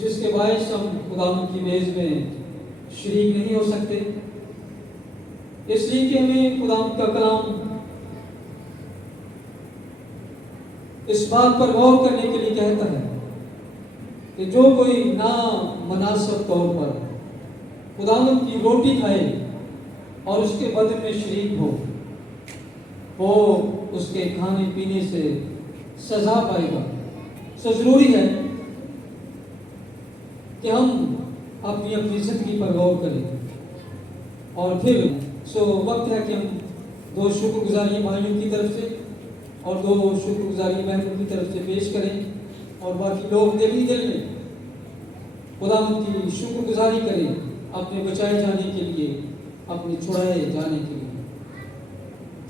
جس کے باعث ہم خداوند کی میز میں شریک نہیں ہو سکتے، اس لیے کہ ہمیں خداوند کا کلام اس بات پر غور کرنے کے لیے کہتا ہے کہ جو کوئی نامناسب طور پر خداوند کی روٹی کھائے اور اس کے بدن میں شریک ہو، وہ اس کے کھانے پینے سے سزا پائے گا۔ سو ضروری ہے کہ ہم اپنی زندگی پر غور کریں، اور پھر وقت ہے کہ ہم 2 شکر گزاری بھائیوں کی طرف سے اور 2 شکر گزاری بہنوں کی طرف سے پیش کریں، اور باقی لوگ دلی دل میں خداوند کی شکر گزاری کریں اپنے بچائے جانے کے لیے، اپنے چھڑائے جانے کے لیے۔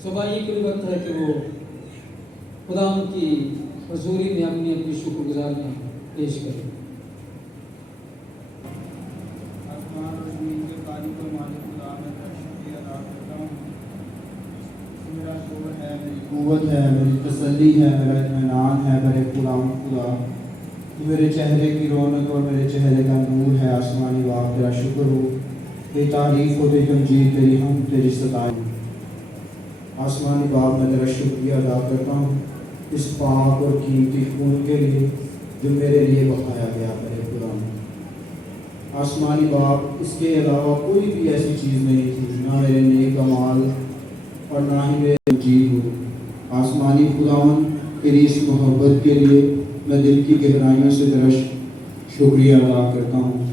بھائی کے وقت ہے کہ وہ خداوند کی حضوری میں اپنی شکر گزاریاں پیش کریں۔ میری قوت ہے، میری تسلی ہے، میرا اطمینان ہے میرے غلام خدا، میرے چہرے کی رونق اور میرے چہرے کا نور ہے۔ آسمانی باپ تیرا شکر ہو، تیری تعریف ہو، تیری تمجید، تیری حمد، تیری ستائش۔ آسمانی باپ میں تیرا شکریہ ادا کرتا ہوں اس پاک اور قیمتی خون کے لیے جو میرے لیے بہایا گیا میرے غلام۔ آسمانی باپ اس کے علاوہ کوئی بھی ایسی چیز نہیں تھی، نہ میرے نیک اعمال اور نہ ہی میرے تمجید ہو۔ آسمانی خداوند تیری اس محبت کے لیے میں دل کی گہرائیوں سے تیرا شکریہ ادا کرتا ہوں۔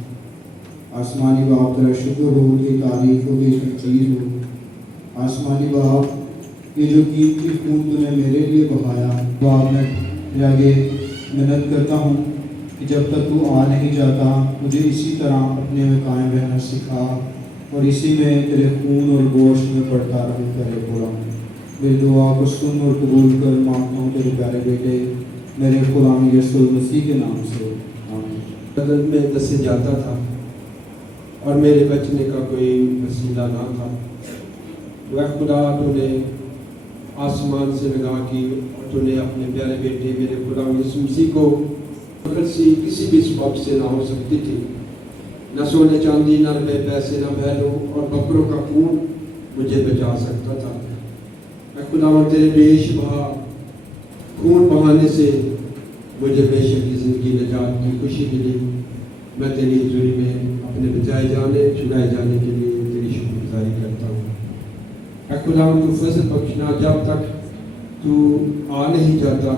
آسمانی باپ تیرا شکر ہو، تیری تعریف ہو، تیری تمجید ہو۔ آسمانی باپ یہ جو قیمتی خون تو نے میرے لیے بہایا، باپ میں تیرے آگے محنت کرتا ہوں کہ جب تک تو آ نہیں جاتا مجھے اسی طرح اپنے میں قائم رہنا سکھا، اور اسی میں تیرے خون اور گوشت میں پڑتا رہوں کرے غلام۔ میری دعا کو سن اور قبول کر مانگتا ہوں تیرے پیارے بیٹے میرے غلام یسوع مسیح کے نام سے، آمین۔ بدن میں دسے جاتا تھا اور میرے بچنے کا کوئی وسیلہ نہ تھا، وہ خدا تو نے آسمان سے نگاہ کی اور تو نے اپنے پیارے بیٹے میرے غلام یسوع مسیح کو کسی بھی سبب سے نہ ہو سکتی تھی، نہ سونے چاندی، نہ روپے پیسے، نہ بھیڑوں اور بکروں کا خون مجھے بچا سکتا تھا۔ اے خداوند تیرے بے شبہ خون بہانے سے مجھے بے شک کی زندگی نجات کی خوشی ملی۔ میں تیری حضوری میں اپنے بچائے جانے چھڑائے جانے کے لیے تیری شکر گزاری کرتا ہوں۔ اے خداوند تو فضل بخشنا، جب تک تو آ نہیں جاتا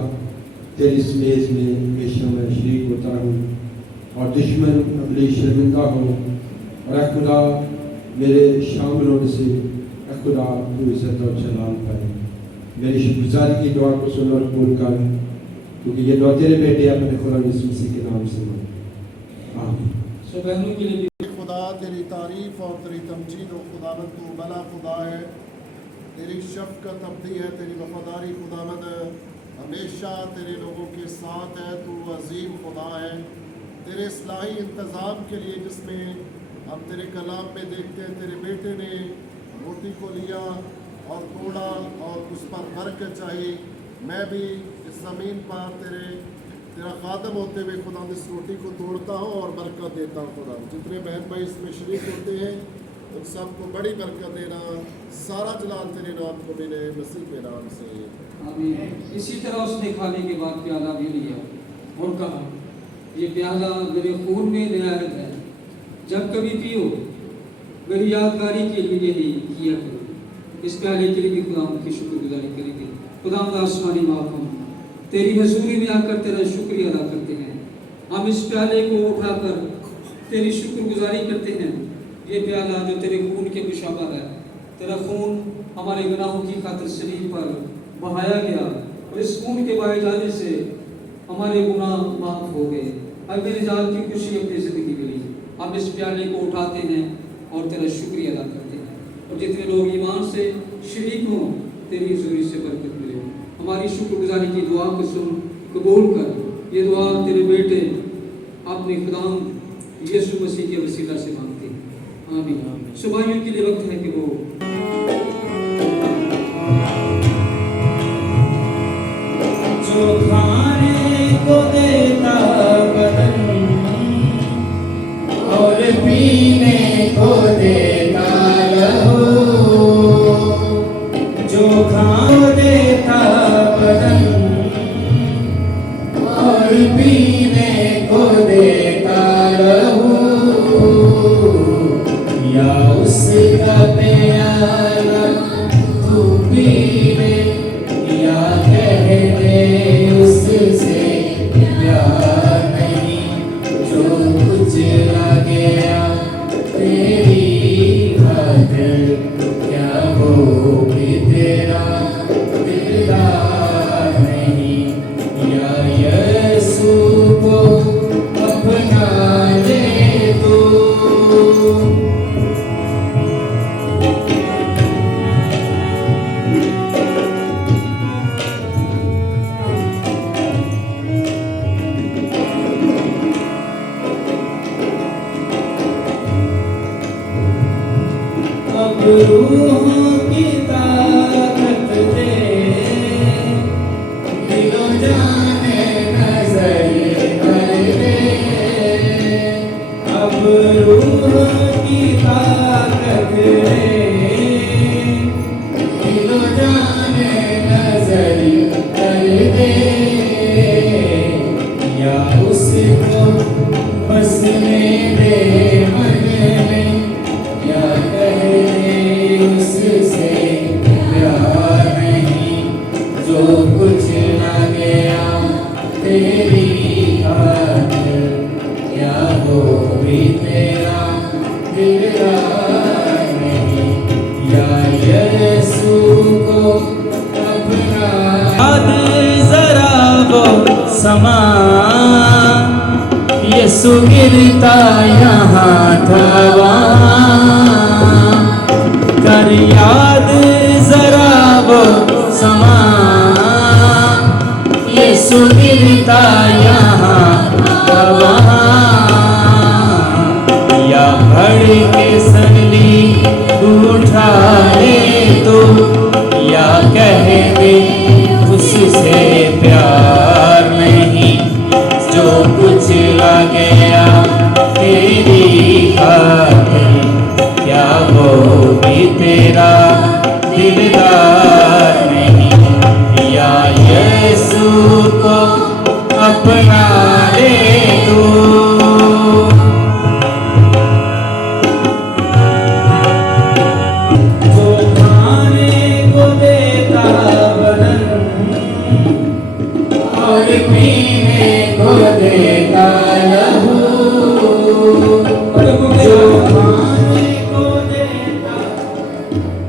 تیری اس میز میں ہمیشہ میں شریک ہوتا رہوں اور دشمن اگلی شرمندہ ہو، اور اے خدا میرے شامل ہونے سے اے خدا تو عزت اور جلال پائے۔ میری شکر گزاری کی دعا کو سن اور قبول کر، کیونکہ یہ دعا تیرے بیٹے اپنے خدا یسوع مسیح کے نام سے مانگ، آمین۔ بہنوں کے لیے خدا تیری تعریف اور تیری تمجید و خداوند تو بلا خدا ہے، تیری شفقت ابدی ہے، تیری وفاداری خداوند ہمیشہ تیرے لوگوں کے ساتھ ہے، تو عظیم خدا ہے۔ تیرے اصلاحی انتظام کے لیے جس میں ہم تیرے کلام میں دیکھتے ہیں تیرے بیٹے نے روٹی کو لیا اور توڑا اور اس پر برکت چاہی، میں بھی اس زمین پر تیرا خادم ہوتے ہوئے خدا اس روٹی کو توڑتا ہوں اور برکت دیتا ہوں۔ خدا جتنے بہن بھائی اس میں شریک ہوتے ہیں ان سب کو بڑی برکت دینا، سارا جلال تیرے نام کو ملے مسیح کے نام سے، آمین۔ اسی طرح اس نے کھانے کے بعد پیالہ بھی لیا اور کہا، یہ پیالہ میرے خون میں نہایت ہے، جب کبھی پیو میری یادگاری کے لیے یہی کیا کرو۔ اس پیالے کے لیے بھی خداوند کی شکر گزاری کریں گے۔ خداوند آسمانی باپ، ہم تیری حضوری میں آ کر تیرا شکریہ ادا کرتے ہیں، ہم اس پیالے کو اٹھا کر تیری شکر گزاری کرتے ہیں۔ یہ پیالہ جو تیرے خون کے مشابہ ہے، تیرا خون ہمارے گناہوں کی خاطر صلیب پر بہایا گیا، اور اس خون کے بہائے جانے سے ہمارے گناہ معاف ہو گئے، اب نجات کی خوشی اپنی زندگی ملی۔ ہم اس پیالے کو اٹھاتے ہیں اور تیرا شکریہ ادا کرتے ہیں، اور جتنے لوگ ایمان سے شریک ہوں تیری حضوری سے برکت ملے۔ ہماری شکر گزاری کی دعا کو سن قبول کر، یہ دعا تیرے بیٹے اپنے خداوند یسوع مسیح کے وسیلہ سے مانگتے ہیں، آمین۔ صبحیوں کے لیے وقت ہے کہ وہ جو کھانے کو دیتا بدن तू पी ले या कह दे उससे प्यार नहीं, जो कुछ लगेगा तेरी खातिर, क्या वो भी तेरा दिलदार नहीं, या यीशु को अपना ले तू। अब रूहों की ताकत दे, दिलों जाने नजर कर दे। अब रूहों की ताकत दे, दिलों जाने नजर कर दे, या उसको बसने दे मन में, या कह दे उससे प्यार नहीं, जो कुछ न गया तेरी खातिर, क्या वो भी तेरा दिलदार नहीं, या यीशु को अपना। याद जरा वो समा यीशु गिरता यहाँ था वहाँ, कर याद जरा वो समा यीशु गिरता यहाँ था वहाँ, या भर के संगली उठा ले तो, या कह दे उससे प्यार नहीं, जो कुछ लगेगा तेरी खातिर, क्या वो भी तेरा दिलदार नहीं, या यीशु को अपना ले तू। जो खाने को देता बदन और पीने को देता लहू, जो खाने को देता।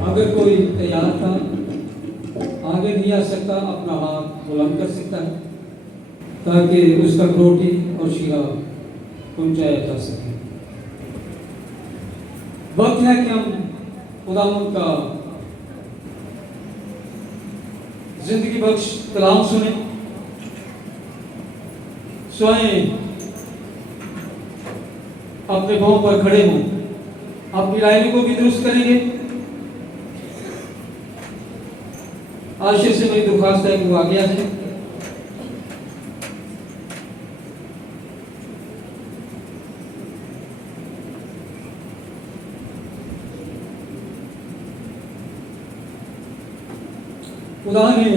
अगर कोई तैयार था आगे नहीं आ सकता, अपना हाथ बुलंद कर सकता है ताकि उसका रोटी और शीरा पहुंचाया जा सके। वक्त है कि हम खुदावंद का जिंदगी बख्श कलाम सुने। स्वयं अपने पांव पर खड़े हों, अपनी लाइनों को भी दुरुस्त करेंगे। आशीष से मेरी दरख्वास्त है कि वो आगे आ जाए। खुदा ने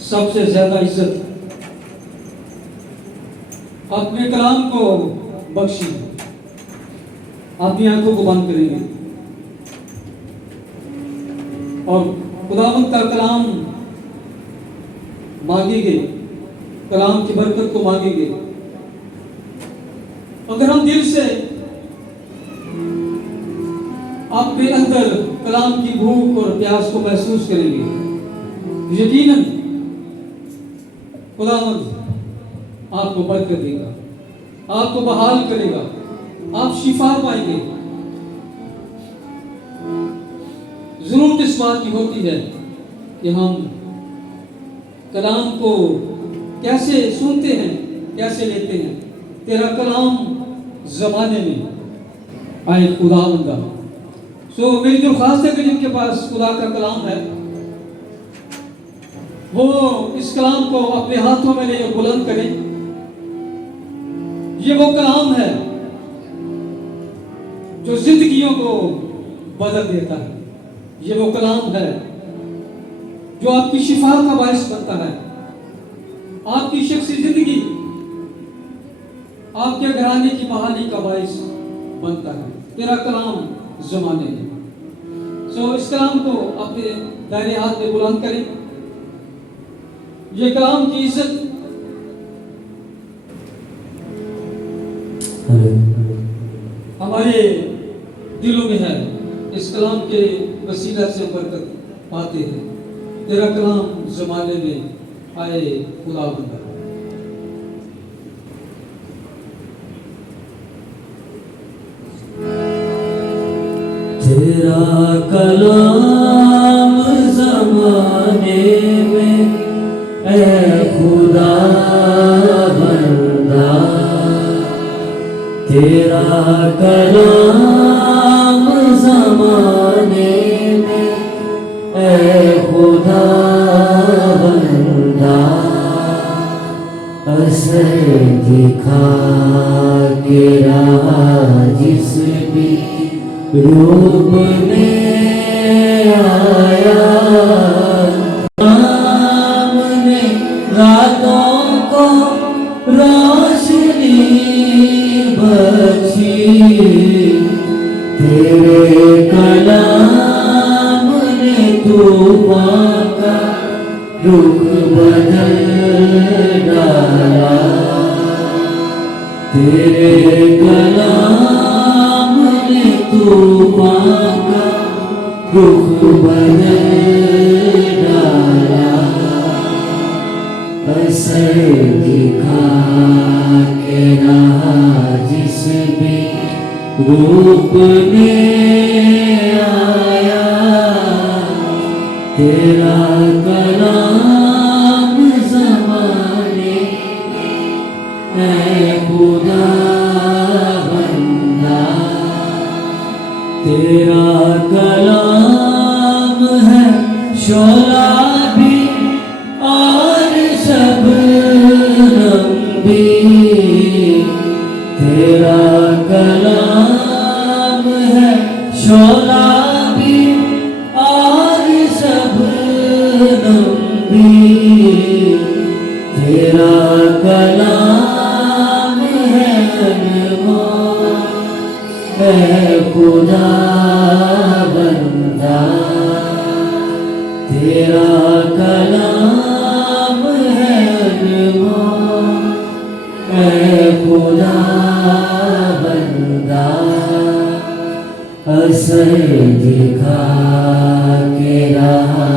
सबसे ज्यादा इज्जत अपने कलाम को बख्शी। अपनी आंखों को बंद करेंगे और खुदावंद का कलाम मांगेंगे, कलाम की बरकत को मांगेंगे। अगर हम दिल से अपने अंदर कलाम की भूख और प्यास को महसूस करेंगे, यकीनन खुदावंद आपको बरकत देगा, आपको बहाल करेगा, आप शिफा पाएंगे। जरूरत इस बात की होती है कि हम कलाम को कैसे सुनते हैं, कैसे लेते हैं। तेरा कलाम जमाने में आए खुदावंदा। सो मेरी जो खास है कि जिनके पास खुदा का कलाम है वो इस कलाम को अपने हाथों में ले बुलंद करें। ये वो कलाम है जो जिंदगियों को बदल देता है। ये वो कलाम है जो आपकी शिफा का बायस बनता है, आपकी शख्सी जिंदगी, आपके घराने की बहाली का बायस बनता है। तेरा कलाम जमाने में सो इस कलाम को अपने दाहिने हाथ में बुलंद करें। ये कलाम की इज्जत हमारे दिलों में है। इस कलाम के वसीला से बरकत पाते हैं। तेरा कलाम ज़माने में आए खुदा बंदा। तेरा कलाम ज़माने में ऐ खुदा बंदा, तेरा कलाम ज़माने में ऐ खुदा बंदा, असर दिखा के रहा जिस भी रूप में आया, सामने रातों को रोशनी बख्शी, तेरे कलाम ने तूफान का रुख बदल डाला, तेरे कलाम ने तूफान का रुख बदल डाला, असर दिखा के रहा जिस भी रूप में आया, तेरा कलाम ज़माने में ऐ खुदा बंदा, तेरा कलाम है शोला भी और शबनम भी, तेरा कलाम है शोला भी और शबनम भी, तेरा कलाम है अनमोल है खुदा बंदा, तेरा कलाम है अनमोल है खुदा बंदा, असर दिखा के रहा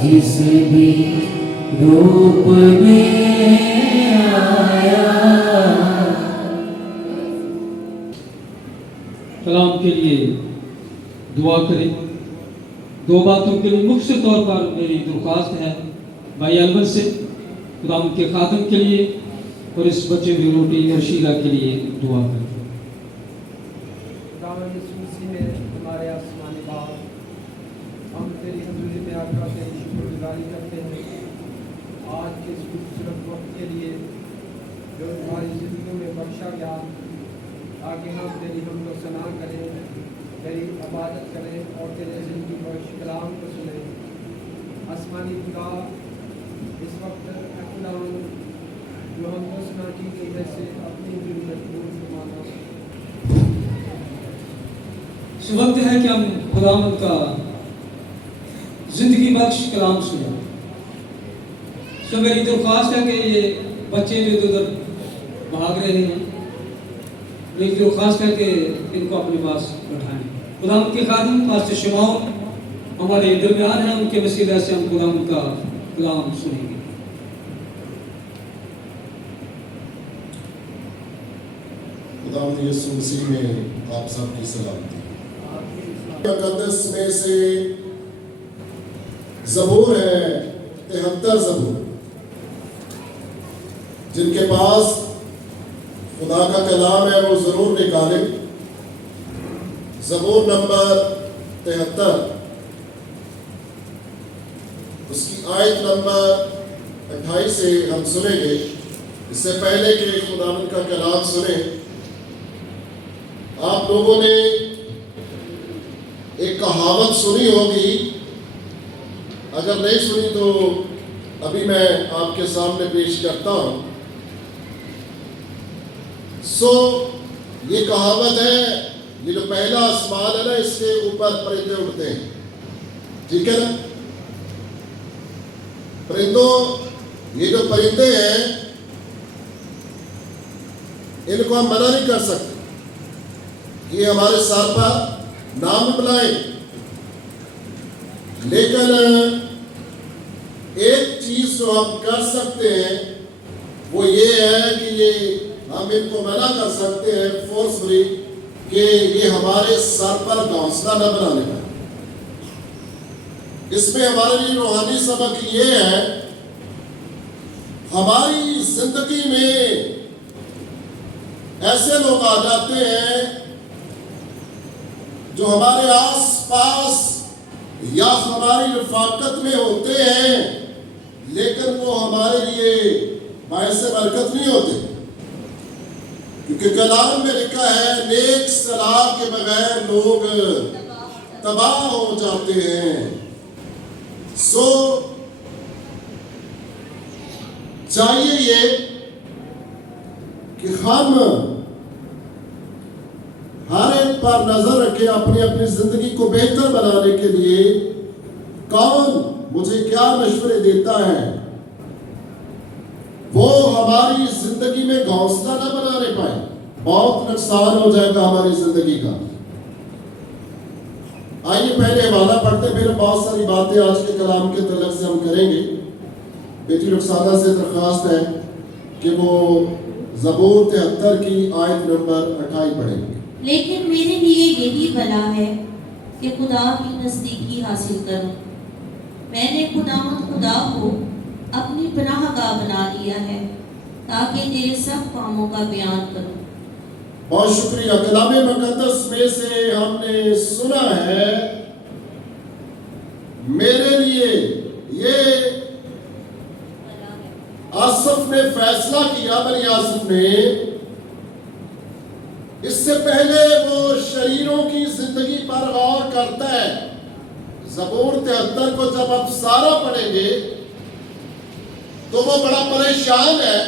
जिस भी रूप में आया। कलाम के लिए दुआ करें। दो बातों के लिए मुख्य तौर पर मेरी दरख्वास्त है भाई अलवर से, खुदा के खादम के लिए और इस बचे हुई रोटी और शीला के लिए दुआ करें। हमारे आसमानी बाप, हम तेरी हज़ूरी में आकर तेरी शुक्रगुजारी करते हैं आज के इस खूबसूरत वक्त के लिए जो हमारी ज़िंदगी में बख्शा गया, ताकि हम तेरी हमद व सना करें, तेरी इबादत करें और तेरे ज़िंदगी बख्श कलाम को सुने। आसमानी खुदा, इस वक्त कलाम जो हम सुना की गई है से अपनी ज़रूरत पूर्ण फरमाना। इस वक्त है कि हम खुदावंद का ज़िंदगी बख्श कलाम सुने। तो मेरी दरख्वास्त है कि ये बच्चे जो इधर भाग रहे हैं, मेरी दरख्वास्त है कि इनको अपने पास बैठाएं। खुदावंद के खादिम पास्टर शिमौन हमारे दरमियान हैं, उनके वसीले से हम खुदावंद का कलाम सुनेंगे। खुदावंद यीशु मसीह में आप सबकी सलामती। मुक़द्दस में से ज़बूर है 73 ज़बूर, जिनके पास खुदा का कलाम है वो ज़रूर निकालें। ज़बूर नंबर 73, उसकी आयत नंबर 28 से हम सुनेंगे। इससे पहले कि खुदावंद का कलाम सुने, आप लोगों ने एक कहावत सुनी होगी, अगर नहीं सुनी तो अभी मैं आपके सामने पेश करता हूं। ये कहावत है, ये जो पहला आसमान है ना, इसके ऊपर परिंदे उड़ते हैं। ठीक है ना। परिंदों, ये जो परिंदे हैं इनको हम मना नहीं कर सकते कि हमारे सर पर नाम बुलाएं, लेकिन एक चीज जो हम कर सकते हैं वो ये है कि ये हम इनको मना कर सकते हैं फोर्सफुली कि ये हमारे सर पर घोंसला न बनाने पाए। इसमें हमारे लिए रूहानी सबक ये है, हमारी जिंदगी में ऐसे लोग आ जाते हैं जो हमारे आस पास या हमारी रफाकत में होते हैं, लेकिन वो हमारे लिए बायस बरकत नहीं होते, क्योंकि कलाम में लिखा है नेक सलाह के बगैर लोग तबाह हो जाते हैं। सो चाहिए ये कि हम हर एक पर नजर रखें, अपनी अपनी जिंदगी को बेहतर बनाने के लिए कौन मुझे क्या मशवरे देता है, वो हमारी जिंदगी में घोंसला न बनाने पाए, बहुत नुकसान हो जाएगा हमारी जिंदगी का। आइए पहले हवाला पढ़ते, फिर बहुत सारी बातें आज के कलाम के तलक से हम करेंगे। बेटी रुखसाना से दरख्वास्त है कि वो ज़बूर 73 की आयत नंबर 28 पढ़ेंगे। लेकिन मेरे लिए यही भला है कि खुदा की नज़दीकी हासिल करूं। मैंने खुदा को अपनी पनाहगाह बना लिया है ताकि तेरे सब कामों का बयान करूं। बहुत शुक्रिया। कलाम मुकद्दस में से हमने सुना है, मेरे लिए ये आसफ ने फैसला किया, बनी आसफ ने, इससे पहले वो शरीरों की जिंदगी पर गौर करता है। ज़बूर 73 को जब आप सारा पढ़ेंगे तो वो बड़ा परेशान है,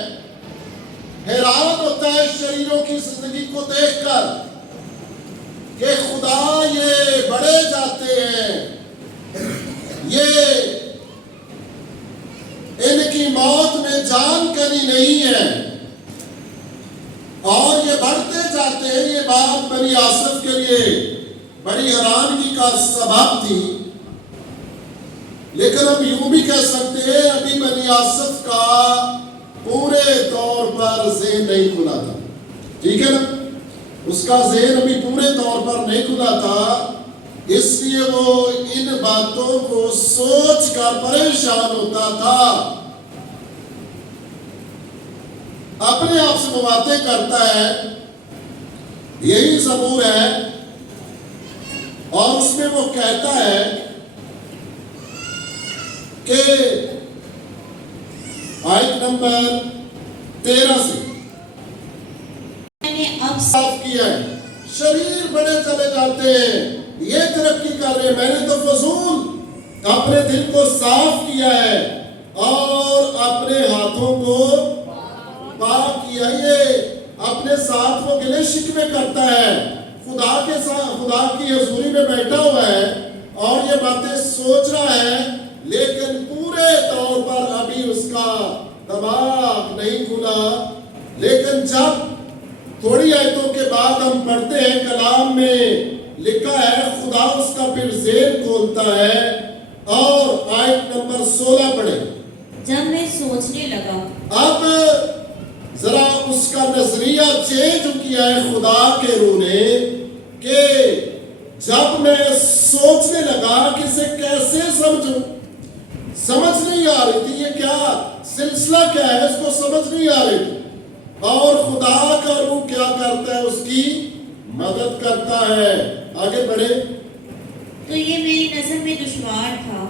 हैरान होता है शरीरों की जिंदगी को देखकर कि खुदा ये बड़े जाते हैं, ये इनकी मौत में जान कहीं नहीं है और ये बढ़ते जाते हैं। ये बात बनी आसफ के लिए बड़ी हैरानगी का सबब थी, लेकिन हम यूं भी कह सकते हैं अभी बनी आसफ का पूरे तौर पर ज़हन नहीं खुला था, ठीक है ना। उसका ज़हन अभी पूरे तौर पर नहीं खुला था, इसलिए वो इन बातों को सोच कर परेशान होता था, अपने आप से वो बातें करता है। यही ज़बूर है और उसमें वो कहता है कि आयत नंबर 13 से मैंने अब साफ किया है, शरीर बड़े चले जाते हैं, ये तरक्की कर रहे हैं, मैंने तो फजूल अपने दिल को साफ किया है और अपने हाथों को पाक किया। ये अपने साथ वो गिले शिकवे करता है, खुदा के साथ खुदा की हजूरी में बैठा हुआ है और ये बातें सोच रहा है, लेकिन पूरे तौर पर अभी उसका दिमाग नहीं खुला। लेकिन जब थोड़ी आयतों के बाद हम पढ़ते हैं, कलाम में लिखा है खुदा उसका फिर ज़हन खोलता है और आयत नंबर 16 पढ़े। जब मैं सोचने लगा, अब जरा उसका नजरिया चेंज किया है खुदा के रूह ने कि जब मैं सोचने लगा कि इसे कैसे समझूं, समझ नहीं आ रही थी, ये क्या सिलसिला क्या है, इसको समझ नहीं आ रही थी। और खुदा का रूह क्या करता है, उसकी मदद करता है। आगे बढ़े। तो ये मेरी नज़र में दुश्वार था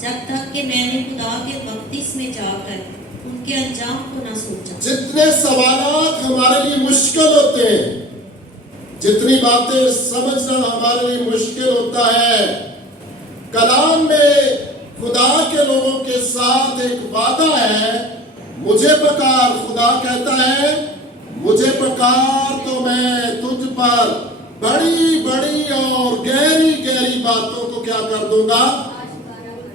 जब तक कि मैंने खुदा के बख्तिस में जाकर उनके अंजाम को न सोचा। जितने सवालात हमारे लिए मुश्किल होते हैं, जितनी बातें समझना हमारे लिए मुश्किल होता है, कलाम में खुदा के लोगों के साथ एक वादा है, मुझे पुकार, खुदा कहता है मुझे पुकार तो मैं तुझ पर बड़ी बड़ी और गहरी गहरी बातों को क्या कर दूंगा,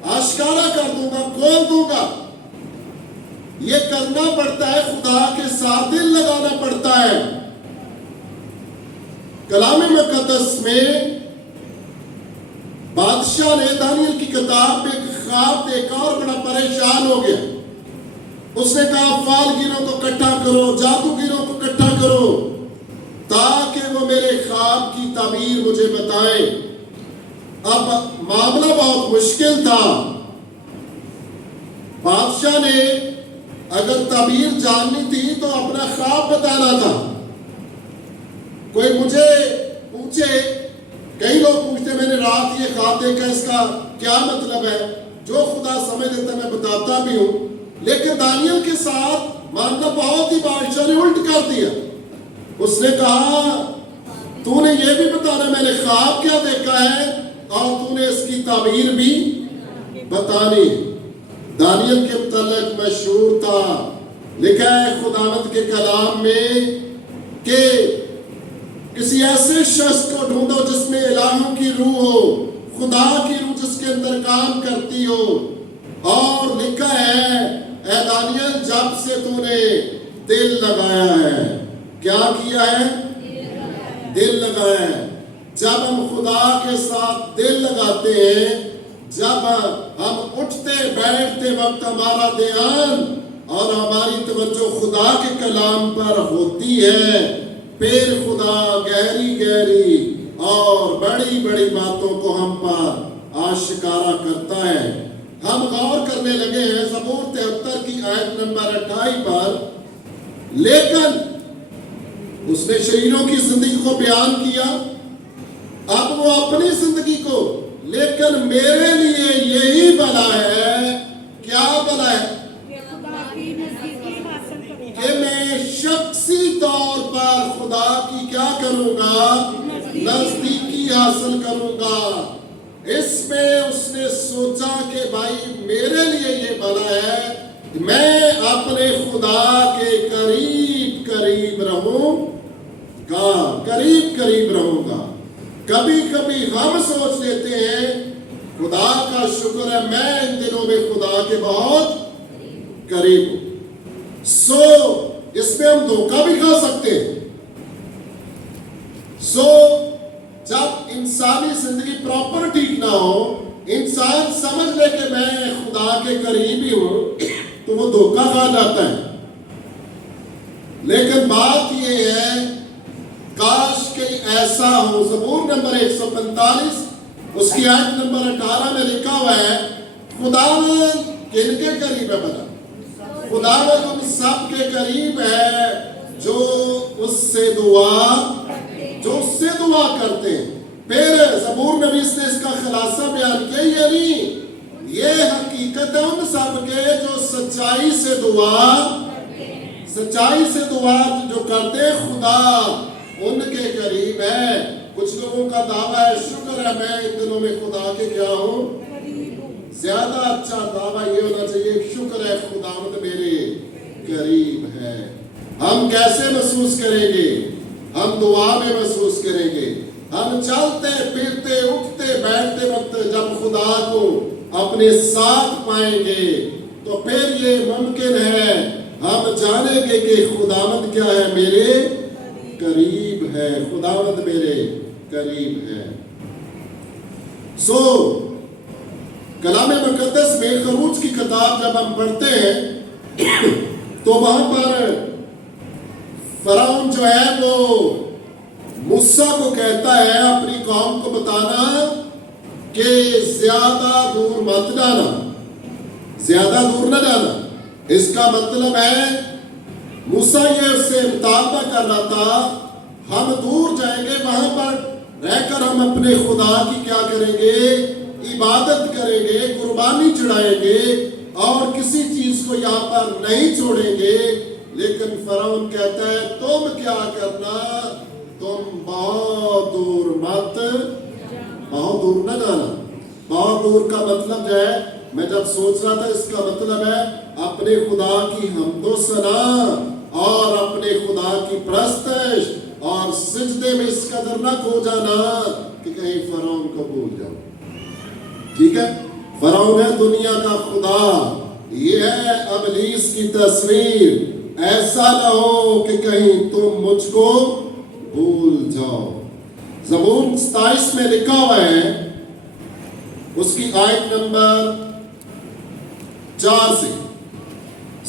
आश्कारा कर दूंगा, खोल दूंगा। ये करना पड़ता है, खुदा के साथ दिल लगाना पड़ता है। कलाम मुकद्दस में बादशाह ने दानियल की किताब में एक ख्वाब देखा और बड़ा परेशान हो गया। उसने कहा फालगिरों को इकट्ठा करो, जादूगिरों को इकट्ठा करो, ताकि वो मेरे ख्वाब की ताबीर मुझे बताएं। अब मामला बहुत मुश्किल था। बादशाह ने अगर ताबीर जाननी थी तो अपना ख्वाब बताना था। कोई मुझे पूछे, कई लोग पूछते मैंने रात ये ख्वाब देखा, इसका क्या मतलब है? जो खुदा समझ लेता मैं बताता भी हूं। लेकिन दानियल के साथ मामला बहुत ही बादशाह ने उल्ट कर दिया। उसने कहा तूने ये भी बताना मैंने ख्वाब क्या देखा है और तूने इसकी ताबीर भी बतानी। दानियल के मुतालिक मशहूर था, लिखा है खुदावंद के कलाम में कि किसी ऐसे शख्स को ढूंढो जिसमें इलाहों की रूह हो, खुदा की रूह जिसके अंदर काम करती हो। और लिखा है ऐ दानियल जब से तूने दिल लगाया है, क्या किया है? दिल लगाया है। जब हम खुदा के साथ दिल लगाते हैं, जब हम उठते बैठते वक्त हमारा ध्यान और हमारी तवज्जो खुदा के कलाम पर होती है, फिर खुदा गहरी गहरी और बड़ी बड़ी बातों को हम पर आशिकारा करता है। हम गौर करने लगे हैं ज़बूर 73 की आयत नंबर 28 पर। लेकिन उसने शरीरों की जिंदगी को बयान किया, अब वो अपनी जिंदगी को, लेकिन मेरे लिए यही भला है। क्या भला है? कि मैं शख्सी तौर पर खुदा की क्या करूंगा? नजदीकी हासिल करूंगा। इसमें उसने सोचा कि भाई मेरे लिए ये भला है कि मैं अपने खुदा के करीब करीब रहूंगा, करीब करीब रहूंगा। कभी कभी हम सोच लेते हैं खुदा का शुक्र है मैं इन दिनों में खुदा के बहुत करीब हूं। इसमें हम धोखा भी खा सकते हैं। जब इंसानी जिंदगी प्रॉपर ठीक ना हो, इंसान समझ ले कि मैं खुदा के करीब ही हूं, तो वो धोखा खा जाता है। लेकिन बात ये है काश के ऐसा हो। ज़बूर नंबर 145 उसकी आयत नंबर 18 में लिखा हुआ है खुदावंद किनके करीब है? बता, खुदावंद उन सब के करीब है जो उससे दुआ करते हैं। फिर ज़बूर नवीस ने इसका खुलासा बयान किया, यानी ये हकीकत है उन सब के जो सच्चाई से दुआ जो करते हैं, खुदा उनके करीब है। कुछ लोगों का दावा है शुक्र है मैं इन दिनों में खुदा के क्या हूं? ज्यादा अच्छा दावा ये होना चाहिए शुक्र है खुदावंद मेरे करीब है। हम कैसे महसूस करेंगे? हम दुआ में महसूस करेंगे। हम चलते फिरते उठते बैठते वक्त जब खुदा को अपने साथ पाएंगे तो फिर ये मुमकिन है हम जानेंगे कि खुदावंद क्या है? मेरे करीब है। खुदावंद मेरे करीब है। कलाम मुकद्दस में खरूज की किताब जब हम पढ़ते हैं तो वहां पर फरौन जो है वो मूसा को कहता है अपनी कौम को बताना कि ज्यादा दूर मत जाना, ज्यादा दूर न जाना। इसका मतलब है मूसा ये उससे मुतालबा कर रहा था हम दूर जाएंगे, वहां पर रहकर हम अपने खुदा की क्या करेंगे? इबादत करेंगे, कुर्बानी चढ़ाएंगे और किसी चीज को यहाँ पर नहीं छोड़ेंगे। लेकिन फरौन कहता है तुम क्या करना, तुम बहुत दूर मत, बहुत दूर न जाना। बहुत दूर का मतलब जो है, मैं जब सोच रहा था इसका मतलब है अपने खुदा की हमदो सना और अपने खुदा की परस्तिश और सिजदे में इस कदर न खो जाना कि कहीं फरौन को भूल जाओ। ठीक है, فرعون ہے دنیا کا خدا، یہ ہے ابلیس کی تصویر، ایسا نہ ہو کہ کہیں تم مجھ کو بھول جاؤ۔ زبور 27 میں لکھا ہوا ہے، اس کی آیت نمبر 4 سے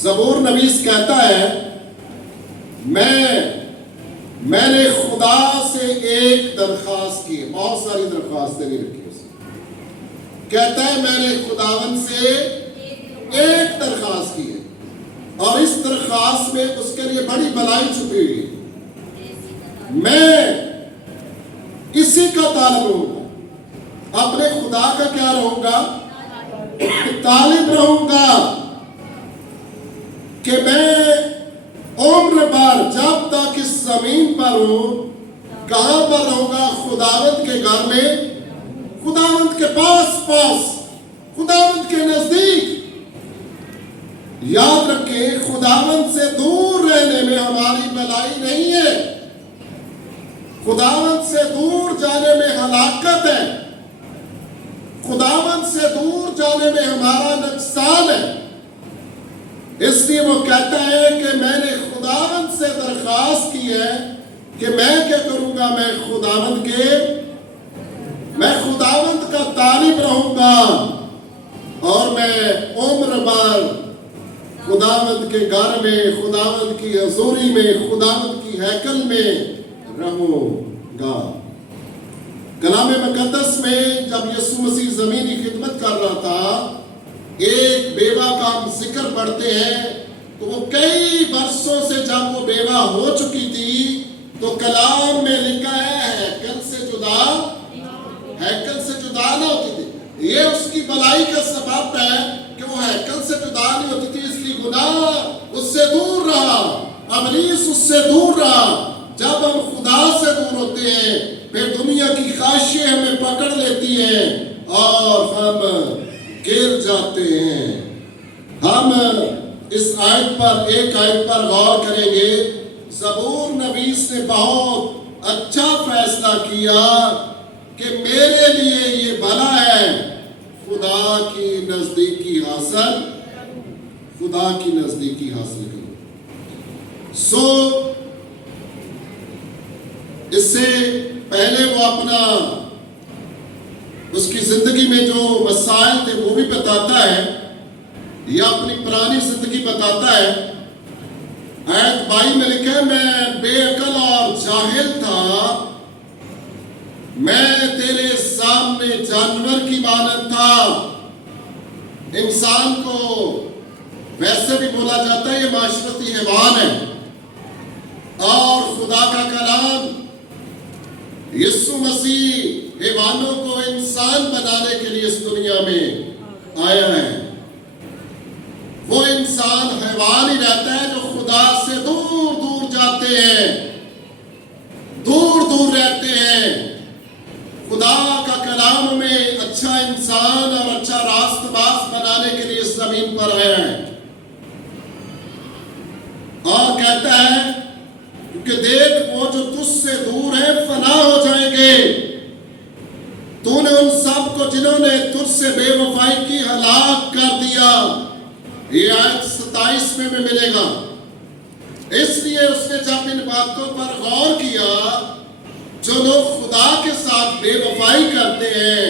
زبور نویس کہتا ہے، میں نے خدا سے ایک درخواست کی ہے، بہت ساری درخواستیں نہیں رکھی اس نے، کہتا ہے میں نے خداوند سے ایک درخواست کی ہے، اور اس درخواست میں اس کے لیے بڑی بلائی چھپی ہوئی ہے، میں اسی کا طالب رہوں گا، اپنے خدا کا کیا رہوں گا؟ طالب رہوں گا، کہ میں عمر بھر جب تک اس زمین پر ہوں، کہاں پر رہوں گا؟ خداوند کے گھر میں، خداوند کے پاس، خداوند کے نزدیک۔ یاد رکھیں، خداوند سے دور رہنے میں ہماری بھلائی نہیں ہے، خداوند سے دور جانے میں ہلاکت ہے، خداوند سے دور جانے میں ہمارا نقصان ہے۔ اس لیے وہ کہتا ہے کہ میں نے خداوند سے درخواست کی ہے کہ میں کیا کروں گا؟ میں خداوند کا طالب رہوں گا، اور میں عمر بھر خداوند کے گھر میں، خداوند کی حضوری میں، خداوند کی ہیکل میں رہوں گا۔ کلام مقدس میں جب یسوع مسیح زمینی خدمت کر رہا تھا، ایک بیوہ کا ہم ذکر پڑھتے ہیں، تو وہ کئی برسوں سے جب وہ بیوہ ہو چکی تھی، تو کلام میں لکھا ہے ہیکل سے جدا نہ ہوتی تھی۔ یہ اس کی بلائی کا سبب ہے کہ وہ ہیکل سے جدا نہیں ہوتی تھی، اس لیے گناہ اس سے دور رہا، ابلیس اس سے دور رہا۔ جب ہم خدا سے دور ہوتے ہیں، پھر دنیا کی خواہشیں ہمیں پکڑ لیتی ہیں اور ہم گر جاتے ہیں۔ ہم اس ایک آیت پر غور کریں گے۔ زبور نویس نے بہت اچھا فیصلہ کیا کہ میرے لیے یہ بھلا ہے خدا کی نزدیکی حاصل کروں۔ اس سے پہلے وہ اس کی زندگی میں جو مسائل تھے وہ بھی بتاتا ہے، یا اپنی پرانی زندگی بتاتا ہے۔ آیت 22 میں لکھا ہے، میں بے عقل اور جاہل تھا، میں تیرے سامنے جانور کی مانند تھا۔ انسان کو ویسے بھی بولا جاتا ہے یہ معاشرتی حیوان ہے، اور خدا کا کلام یسوع مسیح حیوانوں کو انسان بنانے کے لیے اس دنیا میں آیا ہے۔ وہ انسان حیوان ہی رہتا ہے جو خدا سے دور دور جاتے ہیں، دور دور رہتے ہیں۔ خدا کا کلام ہمیں اچھا انسان اور اچھا راست باز بنانے کے لیے اس زمین پر آیا ہے، اور کہتا ہے کہ دیکھ وہ جو تجھ سے دور ہیں فنا ہو جائیں گے، تو نے ان سب کو جنہوں نے تجھ سے بے وفائی کی ہلاک کر دیا۔ یہ آیت 27 میں ملے گا۔ اس لیے اس نے جب ان باتوں پر غور کیا، جو لوگ خدا کے ساتھ بے وفائی کرتے ہیں،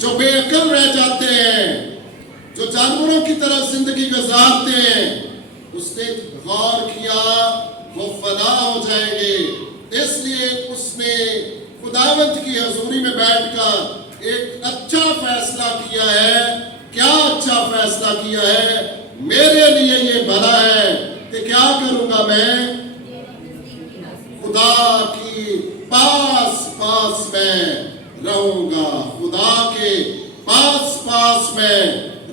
جو بے عقل رہ جاتے ہیں، جو جانوروں کی طرح زندگی گزارتے ہیں، اس نے غور کیا وہ فنا ہو جائیں گے۔ اس لیے اس نے خداوند کی حضوری میں بیٹھ کر ایک اچھا فیصلہ کیا ہے۔ کیا اچھا فیصلہ کیا ہے؟ میرے لیے یہ بھلا ہے کہ کیا کروں گا؟ میں خدا کی پاس میں رہوں گا، خدا کے پاس میں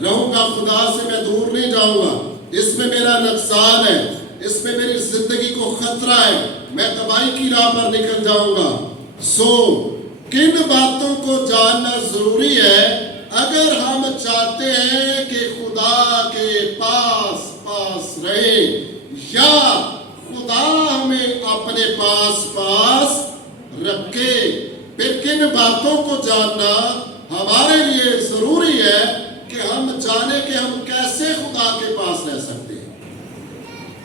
رہوں گا، خدا سے میں دور نہیں جاؤں گا۔ اس میں میرا نقصان ہے، اس میں میری زندگی کو خطرہ ہے، میں تباہی کی راہ پر نکل جاؤں گا۔ کن باتوں کو جاننا ضروری ہے اگر ہم چاہتے ہیں کہ خدا کے پاس رہے، یا خدا ہمیں اپنے پاس رکھے؟ پھر کن باتوں کو جاننا हमारे लिए जरूरी है कि हम जाने कि हम कैसे खुदा के पास रह सकते हैं।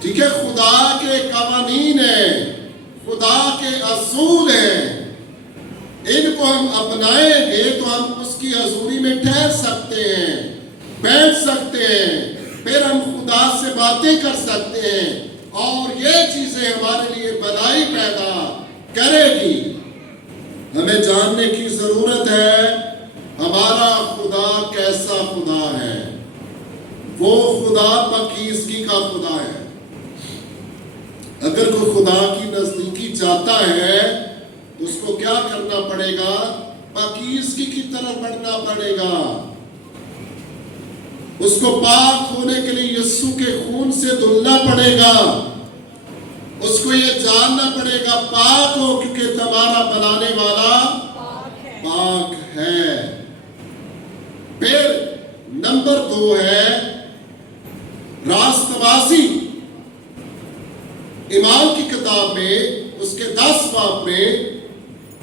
ठीक है, खुदा के कवानीन है, खुदा के असूल हैं, इनको हम अपनाएंगे तो हम उसकी हजूरी में ठहर सकते हैं, बैठ सकते हैं, फिर हम खुदा से बातें कर सकते हैं और ये चीजें हमारे लिए भलाई पैदा करेगी। हमें जानने की जरूरत है हमारा खुदा कैसा खुदा है। वो खुदा पाकीज़गी का खुदा है। अगर कोई खुदा की नजदीकी चाहता है तो उसको क्या करना पड़ेगा? पाकीज़गी की तरफ बढ़ना पड़ेगा। उसको पाक होने के लिए यीशु के खून से धुलना पड़ेगा। उसको ये जानना पड़ेगा पाक हो, क्योंकि तुम्हारा बनाने वाला पाक है। फिर नंबर 2 है रास्तबाजी। ईमान की किताब में उसके 10 बाब में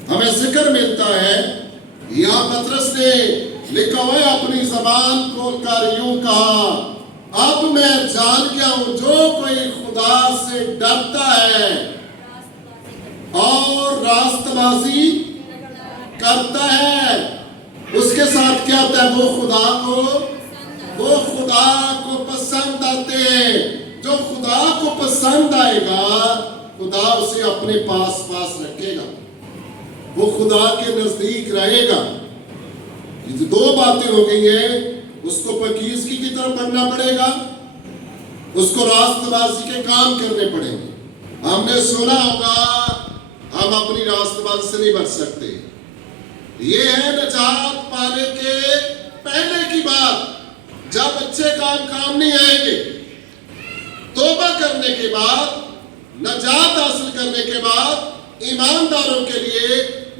हमें जिक्र मिलता है। यहाँ पतरस ने लिखा हुआ है, अपनी जबान खोलकर यूं कहा, अब मैं जान गया हूं जो कोई खुदा से डरता है और रास्तबाजी करता है, उसके साथ क्या होता है? वो खुदा को पसंद आते हैं। जो खुदा को पसंद आएगा खुदा उसे अपने पास रखेगा, वो खुदा के नजदीक रहेगा। ये 2 बातें हो गई हैं। उसको पाकीज़गी की तरफ बढ़ना पड़ेगा, उसको रास्तबाजी के काम करने पड़ेंगे। हमने सुना होगा हम अपनी रास्तबाजी से नहीं बच सकते। ये है नजात पाने के पहले की बात। जब अच्छे काम नहीं आएंगे, तौबा करने के बाद, नजात हासिल करने के बाद, ईमानदारों के लिए,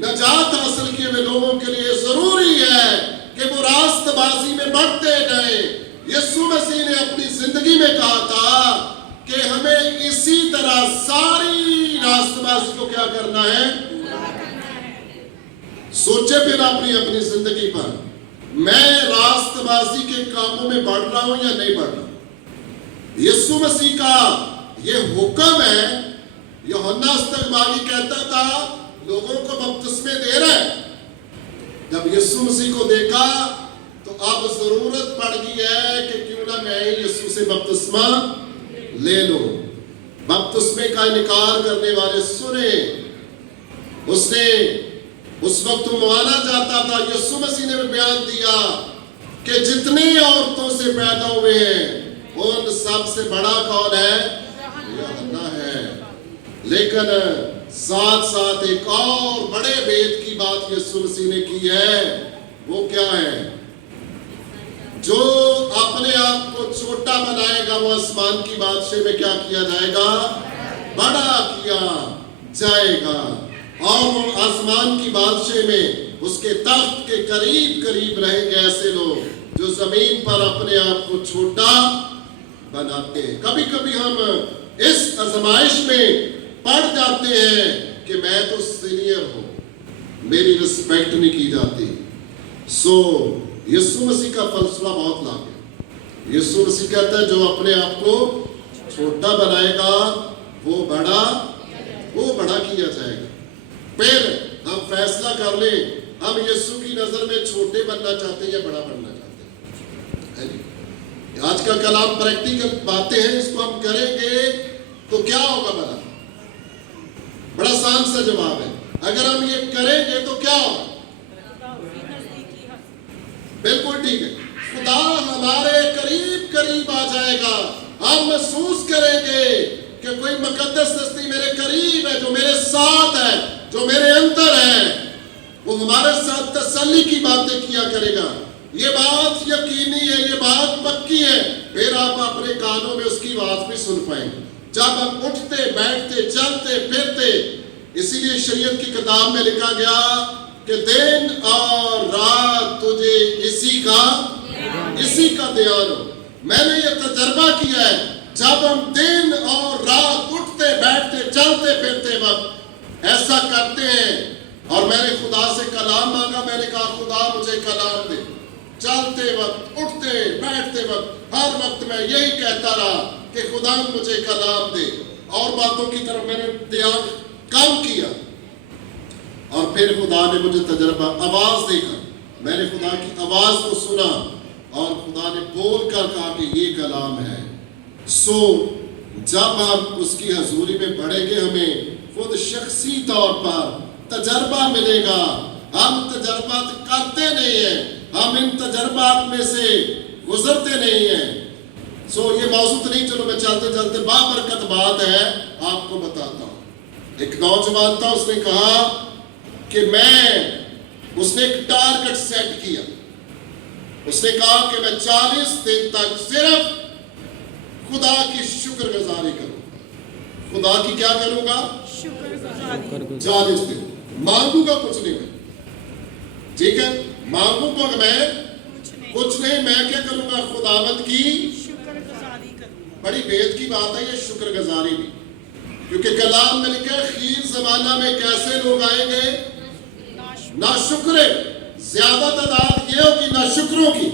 नजात हासिल किए हुए लोगों के लिए जरूरी है कि वो रास्तबाजी में बढ़ते गए। यीशु मसीह ने अपनी जिंदगी में कहा था कि हमें इसी तरह सारी रास्तबाजी को क्या करना है? सोचे फिर अपनी जिंदगी पर, मैं रास्तबाजी के कामों में बढ़ रहा हूं या नहीं बढ़ रहा। यीशु मसीह का ये हुक्म है। यूहन्ना इस्तकबाली कहता था लोगों को बपतिस्मे दे रहा है। जब यीशु मसीह को देखा तो अब जरूरत पड़ गई है कि क्यों ना मैं यीशु से बपतिस्मा ले लूं। बपतिस्मे का इनकार करने वाले सुने। उसने उस वक्त माना जाता था, यीशु मसीह ने भी बयान दिया कि जितने औरतों से पैदा हुए हैं उन सबसे बड़ा कौन है? यूहन्ना है। लेकिन साथ साथ एक और बड़े भेद की बात यीशु मसीह ने की है। वो क्या है? जो अपने आप को छोटा बनाएगा वो आसमान की बादशाह में क्या किया जाएगा? बड़ा किया जाएगा। और वो आसमान की बादशाह में उसके तख्त के करीब रहेंगे ऐसे लोग जो जमीन पर अपने आप को छोटा बनाते हैं। कभी कभी हम इस आजमाइश में पड़ जाते हैं कि मैं तो सीनियर हूं, मेरी रिस्पेक्ट नहीं की जाती। सो यीशु मसीह का फलसफा बहुत लाभ है। यीशु मसीह कहता है जो अपने आप को छोटा बनाएगा वो बड़ा किया जाएगा। फिर हम फैसला कर ले, हम यीशु की नजर में छोटे बनना चाहते हैं या बड़ा बनना चाहते हैं। आज का कलाम प्रैक्टिकल बातें हैं, इसको हम करेंगे तो क्या होगा? बड़ा आसान सा जवाब है। अगर हम ये करेंगे तो क्या होगा? बिल्कुल ठीक है, खुदा हमारे करीब आ जाएगा। हम महसूस करेंगे कि कोई मुकद्दस हस्ती मेरे करीब है, जो मेरे साथ है, जो मेरे अंदर है। वो हमारे साथ तसल्ली की बातें किया करेगा। ये बात यकीनी है, ये बात पक्की है। फिर आप अपने कानों में उसकी आवाज भी सुन पाएंगे जब हम उठते, बैठते, चलते, फिरते। इसीलिए शरीयत की किताब में लिखा गया कि दिन और रात तुझे इसी का ध्यान हो। मैंने ये तजर्बा किया है, जब हम दिन और रात उठते, बैठते, चलते, फिरते वक्त ऐसा करते हैं اور میں نے خدا سے کلام مانگا. میں نے کہا خدا مجھے کلام دے. چلتے وقت, اٹھتے بیٹھتے وقت, ہر وقت میں یہی کہتا رہا کہ خدا مجھے کلام دے. اور باتوں کی طرف میں نے دھیان کم کیا. اور پھر خدا نے مجھے تجربہ آواز دے کر, میں نے خدا کی آواز کو سنا اور خدا نے بول کر کہا کہ یہ کلام ہے. جب ہم اس کی حضوری میں پڑھیں گے ہمیں خود شخصی طور پر تجربہ ملے گا. ہم تجربات کرتے نہیں ہیں, ہم ان تجربات میں سے گزرتے نہیں ہیں. یہ موضوع تو نہیں, چلو میں چلتے چلتے بابرکت بات ہے آپ کو بتاتا ہوں. ایک نوجوان تھا, اس نے کہا کہ اس نے ایک ٹارگٹ سیٹ کیا. اس نے کہا کہ میں 40 دن تک صرف خدا کی شکر گزاری کروں. خدا کی کیا کروں گا؟ شکر گزاری. 40 دن مانگوں گا کچھ نہیں. میں ٹھیک ہے, مانگوں گا میں کچھ نہیں. میں کیا کروں گا؟ خداوند کی شکر گزاری کروں گا. بڑی بید کی بات ہے یہ شکر گزاری بھی, کیونکہ کلام میں لکھا ہے خیر زمانہ میں کیسے لوگ آئیں گے؟ ناشکرے. زیادہ تعداد یہ ہوگی ناشکروں کی.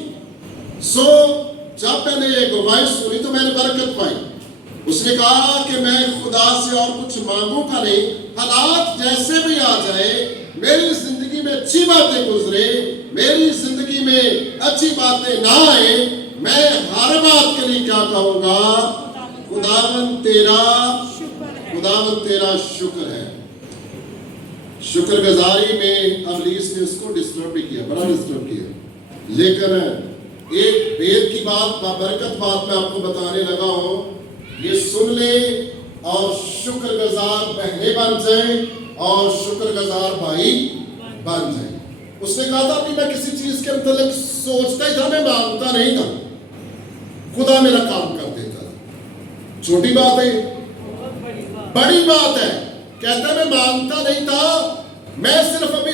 جب میں نے یہ گواہی سنی تو میں نے برکت پائی. اس نے کہا کہ میں خدا سے اور کچھ مانگوں کا نہیں, حالات جیسے بھی آ جائے, میری زندگی میں اچھی باتیں گزرے, میری زندگی میں اچھی باتیں نہ آئے, میں ہر بات کے لیے کیا کہوں گا؟ خداوند تیرا شکر ہے. شکر گزاری میں ابلیس نے اس کو ڈسٹرب بھی کیا, بڑا ڈسٹرب کیا. لیکن ایک بید کی بات, برکت بات میں آپ کو بتانے لگا ہوں, یہ سن لیں اور شکر گزار بہنیں بن جائیں اور شکر گزار بھائی بن جائیں. اس نے کہا تھا کہ میں کسی چیز کے متعلق سوچتا ہی تھا, میں مانگتا نہیں تھا, خدا میرا کام کر دیتا تھا. چھوٹی بات ہے, بڑی بات ہے. کہتا ہے میں مانگتا نہیں تھا, میں صرف ابھی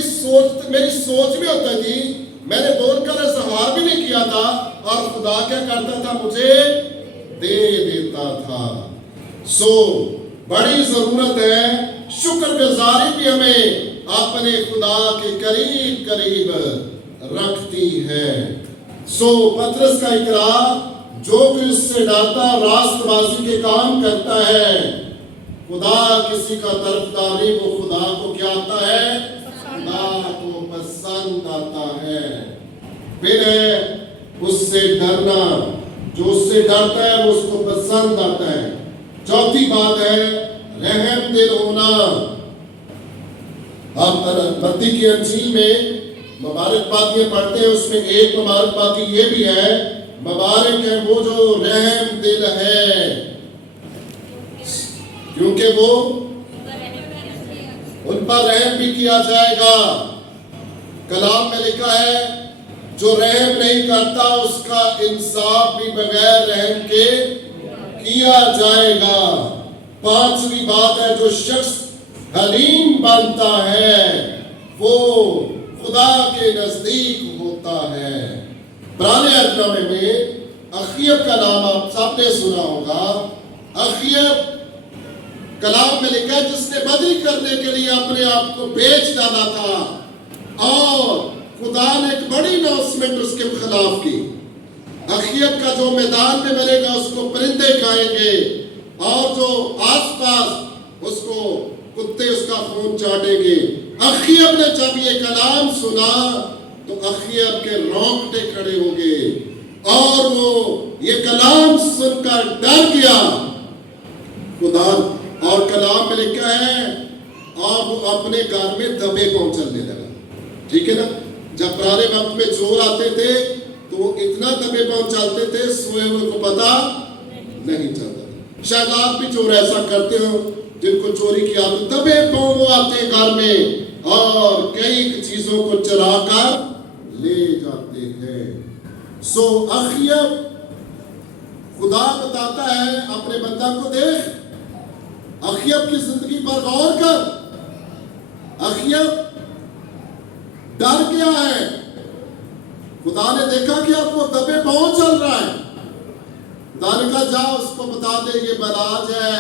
میری سوچ بھی ہوتا تھی, میں نے بول کر اظہار بھی نہیں کیا تھا, اور خدا کیا کرتا تھا؟ مجھے دے دیتا تھا. بڑی ضرورت ہے شکر گزاری بھی ہمیں اپنے خدا کے قریب قریب رکھتی ہے. پطرس کا اقرار, جو کہ اس سے ڈرتا راست بازی کے کام کرتا ہے, خدا کسی کا طرفدار نہیں, وہ خدا کو کیا آتا ہے؟ خدا کو پسند آتا ہے. پھر ہے اس سے ڈرنا, جو اس سے ڈرتا ہے وہ اس کو پسند آتا ہے. چوتھی بات ہے رحم دل ہونا. آپ متی کی انجیل میں مبارک باتیں پڑھتے ہیں, اس میں ایک مبارک بات یہ بھی ہے, مبارک ہے وہ جو رحم دل ہے, کیونکہ وہ ان پر رحم بھی کیا جائے گا. کلام میں لکھا ہے جو رحم نہیں کرتا اس کا انصاف بھی بغیر رحم کے کیا جائے گا. پانچویں بات ہے جو شخص حلیم بنتا ہے وہ خدا کے نزدیک ہوتا ہے. پرانے عہد نامے میں اخیب کا نام آپ سب نے سنا ہوگا. اخیب کلام میں لکھا ہے جس نے بدی کرنے کے لیے اپنے آپ کو بیچ ڈالا تھا, اور خدا نے ایک بڑی اناؤنسمنٹ اس کے خلاف کی. اخیب کا جو میدان میں مرے گا اس کو پرندے کھائیں گے, اور جو آس پاس اس کو کتے اس کا خون چاٹیں گے. اخیب نے جب یہ کلام سنا تو اخیب کے رونگٹے کھڑے ہو گئے, اور وہ یہ کلام سن کر ڈر گیا. خدا اور کلام میں لکھا ہے اور وہ اپنے گھر میں دبے پاؤں چلنے لگا. ٹھیک ہے نا, جب پرانے وقت میں چور آتے تھے تو وہ اتنا دبے پاؤں چلتے تھے سوئے ہوئے کو پتا نہیں چلتا تھا. شاید آپ بھی چور ایسا کرتے ہو جن کو چوری کی عادت, دبے پاؤں وہ آتے ہیں گھر میں اور کئی چیزوں کو چرا کر لے جاتے ہیں. اخیب خدا بتاتا ہے اپنے بندہ کو دیکھ, اخیب کی زندگی پر غور کر. اخیب ڈر گیا ہے, خدا نے دیکھا کہ اب وہ دبے پاؤں چل رہا ہے. خدا نے کہا جا اس کو بتا دے یہ بلاج ہے,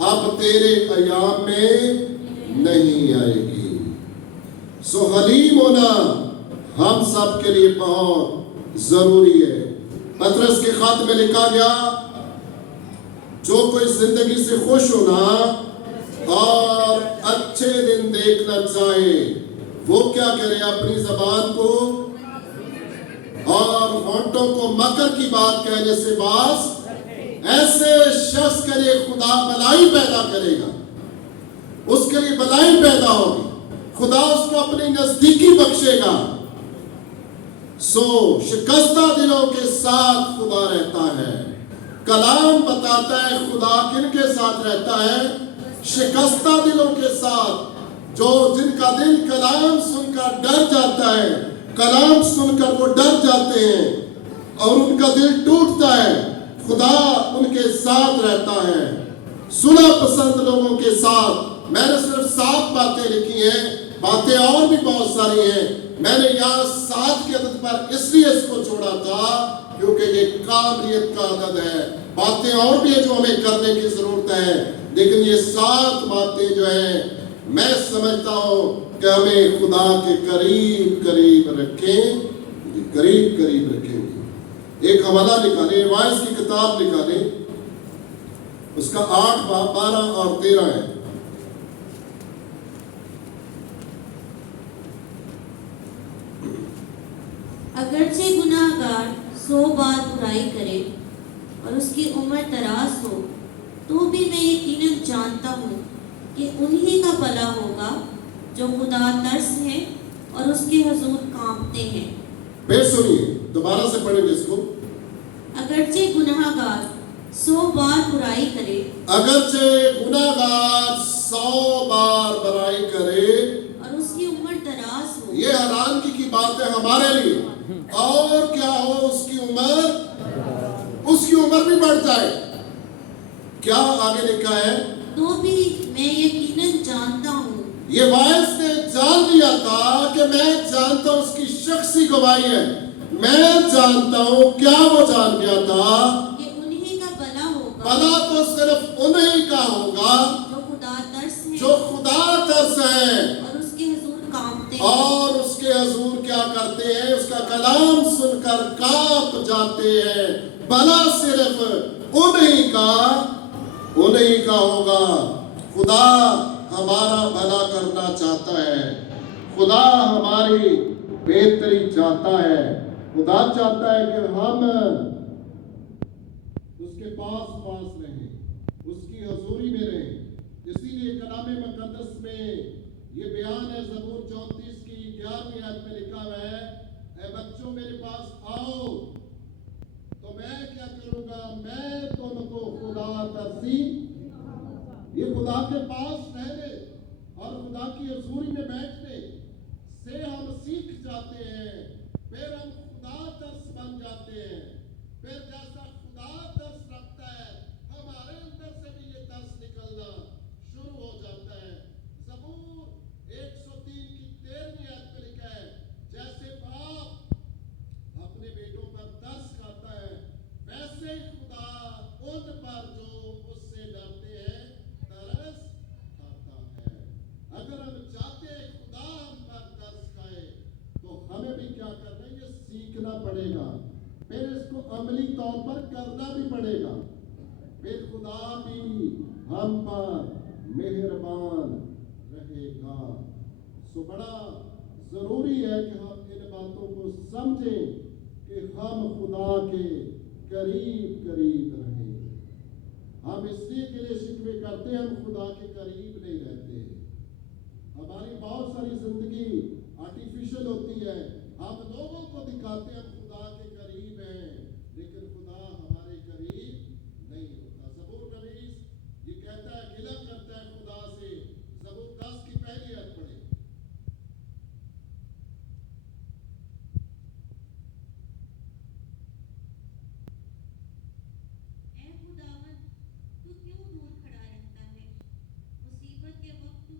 اب تیرے ایام میں نہیں آئے گی. सो हलीम होना हम सब के लिए बहुत जरूरी है। पतरस के खत में लिखा गया, जो कोई जिंदगी से खुश होना और अच्छे दिन देखना चाहे वो क्या करे, अपनी जबान को और होंठों को मकर की बात कहने से बाज ऐसे शख्स के लिए खुदा भलाई पैदा करेगा, उसके लिए भलाई पैदा होगी, खुदा उसको अपनी नजदीकी बख्शेगा। सो शिकस्ता दिलों के साथ खुदा रहता है। कलाम बताता है खुदा किन के साथ रहता है, शिकस्ता दिलों के साथ, जो जिनका दिल कलाम सुनकर डर जाता है, कलाम सुनकर वो डर जाते हैं और उनका दिल टूटता है, खुदा उनके साथ रहता है। सुलह पसंद लोगों के साथ। मैंने सिर्फ 7 बातें लिखी हैं, बातें और भी बहुत सारी हैं। मैंने यहाँ 7 की अदद पर इसलिए इसको जोड़ा था क्योंकि ये काबिलियत का अदद है। बातें और भी है जो हमें करने की जरूरत है, लेकिन ये 7 बातें जो है मैं समझता हूँ कि हमें खुदा के करीब करीब रखें, करीब करीब रखेंगे। एक हवाला निकालें, वाइस की किताब निकालें, उसका 8, 12 और 13 है। अगरचे गुनाहगार 100 बार बुराई करे और उसकी उम्र दराज हो, तो भी मैं यकीनन जानता हूँ कि उन्हीं का भला होगा जो खुदा तरस है और उसके हुजूर कांपते हैं। फिर सुनिए, दोबारा से पढ़ेंगे इसको। अगरचे गुनाहगार 100 बार बुराई करे, अगरचे गुनाहगार 100 बार बुराई करे और उसकी उम्र दराज हो। ये हैरानगी की बात है हमारे लिए। और क्या हो, उसकी उम्र भी बढ़ जाए। क्या आगे लिखा है, तो भी मैं यकीनन जानता हूँ। ये वाइस ने जान लिया था कि मैं जानता हूँ, उसकी शख्सी गवाही है, मैं जानता हूँ। क्या वो जान गया था कि उन्हीं का भला होगा, भला तो सिर्फ उन्हीं का होगा जो खुदा तरस है, जो खुदा तरस है और उसके हुजूर कांपते हैं। और उसके हुजूर क्या करते हैं, उसका कलाम सुनकर कांप जाते हैं। भला सिर्फ उन्हीं का होगा। खुदा हमारा भला करना चाहता है, खुदा हमारी बेहतरी चाहता है। खुदा चाहता है कि हम उसके पास रहें, उसकी हजूरी में रहें। इसीलिए कलाम मुकद्दस में ये बयान है, ज़बूर 34 की 11वीं आयत में लिखा हुआ है, ऐ बच्चों मेरे पास आओ तो मैं क्या करूंगा, मैं तुमको खुदा तरसी। ये खुदा के पास रहने और खुदा की हजूरी में बैठने से हम सीख जाते हैं, फिर हम खुदा तरस बन जाते हैं। फिर जैसा खुदा तरस रखता है, हमारे अंदर से भी ये तरस निकलना शुरू हो जाता है। ज़बूर 103 की 13वीं आयत में लिखा है, जैसे बाप अपने बेटों पर तरस खाता है, वैसे ही खुदा उन पर जो उससे डरते हैं तरस खाता है। अगर हम चाहते हैं खुदा हम पर तरस खाए, तो हमें भी क्या करना है, ये सीखना पड़ेगा, फिर इसको अमली तौर पर करना भी पड़ेगा, फिर खुदा भी हम पर मेहरबान रहेगा। सो बड़ा जरूरी है कि हम इन बातों को समझें कि हम खुदा के करीब करीब रहें। हम इसलिए गिले शिकवे करते हैं, हम खुदा के करीब नहीं रहते। हमारी बहुत सारी जिंदगी आर्टिफिशियल होती है, हम लोगों को दिखाते हैं हम खुदा के करीब हैं, लेकिन खुदा हमारे करीब नहीं होता। ज़बूर 19 ये कहता है, गिला करता है खुदा से। ज़बूर 10 की पहली आयत पढ़े। ऐ खुदावंद, तू क्यों दूर खड़ा रहता है? मुसीबत के वक्त तू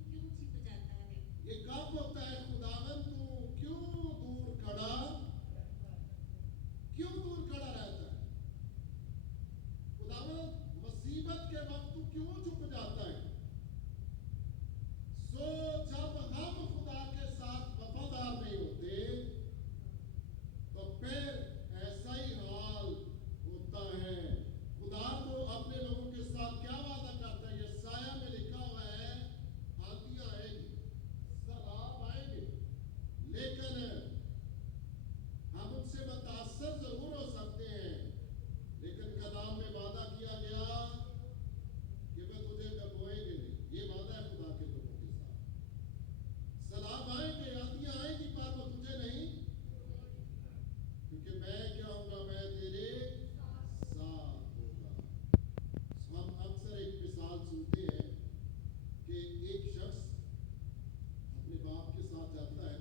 ساتھ جاتا ہے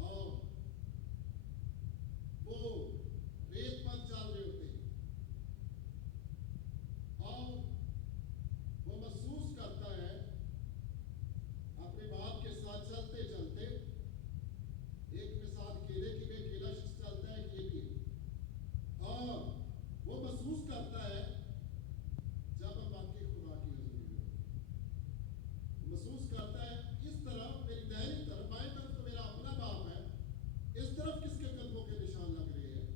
اور وہ ریت پر چل رہے ہوتے ہیں اور وہ محسوس کرتا ہے اپنے باپ کے ساتھ چلتے چلتے، ایک مثال کیلے کی میں کیلا شخص چلتا ہے یہ بھی ہے، اور وہ محسوس کرتا ہے جب ہم واقعی خدا کی حضوری میں محسوس کرتا ہے اس طرف میری دہنی طرف بائیں طرف تو میرا اپنا باپ ہے، اس طرف کس کے قدموں کے نشان لگ رہے ہیں۔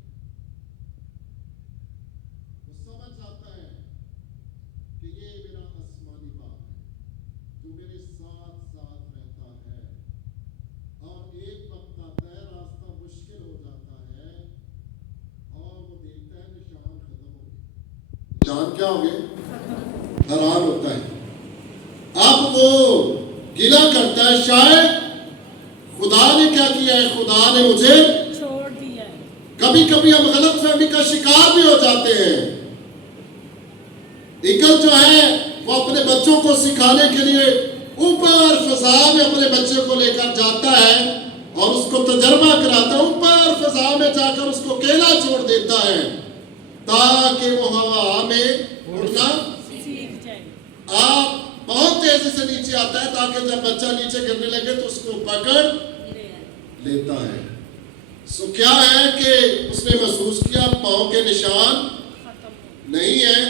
وہ سمجھ جاتا ہے کہ یہ میرا آسمانی باپ ہے جو میرے ساتھ ساتھ رہتا ہے، اور ایک وقت آتا ہے راستہ مشکل ہو جاتا ہے اور وہ دیکھتا ہے نشان ختم ہو گئے، نشان کیا ہو گئے، حیران ہوتا ہے۔ اب وہ گلہ کرتا ہے شاید خدا نے کیا کیا ہے، خدا نے مجھے چھوڑ دیا ہے۔ کبھی کبھی ہم غلط فہمی کا شکار بھی ہو جاتے ہیں۔ ایگل جو ہے وہ اپنے بچوں کو سکھانے کے لیے اوپر فضا میں اپنے بچے کو لے کر جاتا ہے اور اس کو تجربہ کراتا ہے، اوپر فضا میں جا کر اس کو کیلا چھوڑ دیتا ہے تاکہ وہ ہوا میں اڑنا سیکھ جائے۔ آپ بہت تیزی سے نیچے آتا ہے تاکہ جب بچہ نیچے گرنے لگے تو اس کو پکڑ لیتا ہے۔ سو کیا ہے کہ اس نے محسوس کیا پاؤں کے نشان نہیں ہے،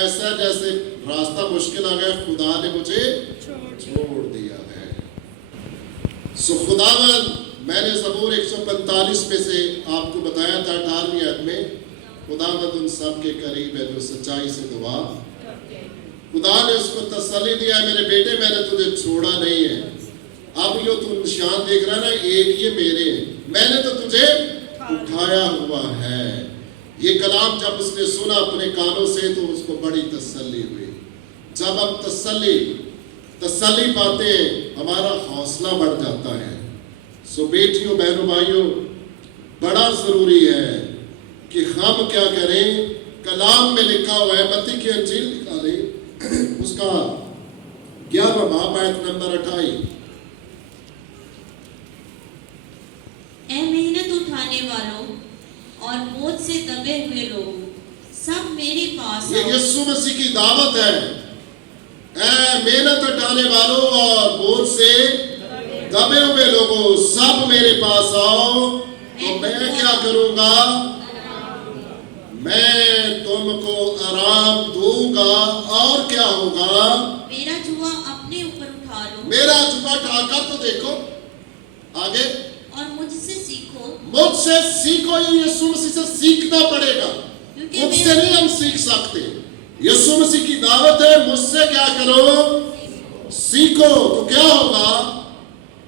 ایسا جیسے راستہ مشکل آ گیا، خدا نے مجھے چھوڑ دیا ہے۔ سو خداوند، میں نے زبور 145 میں سے آپ کو بتایا تھا 18ویں آیت میں، خداوند ان سب کے قریب ہے جو سچائی سے دعا، خدا نے اس کو تسلی دیا ہے، میرے بیٹے میں نے تجھے چھوڑا نہیں ہے، اب جو تم نشان دیکھ رہا نا ایک یہ میرے ہیں، میں نے تو تجھے اٹھایا ہوا ہے۔ یہ کلام جب اس نے سنا اپنے کانوں سے تو اس کو بڑی تسلی ہوئی۔ جب ہم تسلی پاتے ہیں ہمارا حوصلہ بڑھ جاتا ہے۔ سو بیٹیوں بہنوں بھائیوں، بڑا ضروری ہے کہ ہم کیا کریں، کلام میں لکھا ہوا ہے، متی کی انجیل نکالیں اس کا 11واں باب آیت نمبر 28۔ اے محنت اٹھانے والوں اور بوجھ سے دبے ہوئے لوگوں، سب میرے پاس یہ آؤ۔ یسوع مسیح کی دعوت ہے، اے محنت اٹھانے والوں اور بوجھ سے دبے ہوئے لوگوں، سب میرے پاس آؤ تو میں کیا کروں گا، میں تم کو آرام دوں گا، اور کیا ہوگا، میرا جوا اپنے اوپر اٹھا لو، میرا جوا اٹھا کر تو دیکھو آگے، اور مجھ سے سیکھو، مجھ سے سیکھو۔ یہ یسوع مسیح سے سیکھنا پڑے گا، مجھ سے نہیں ہم سیکھ سکتے۔ یسوع مسیح کی دعوت ہے مجھ سے کیا کرو، سیکھو، تو کیا ہوگا،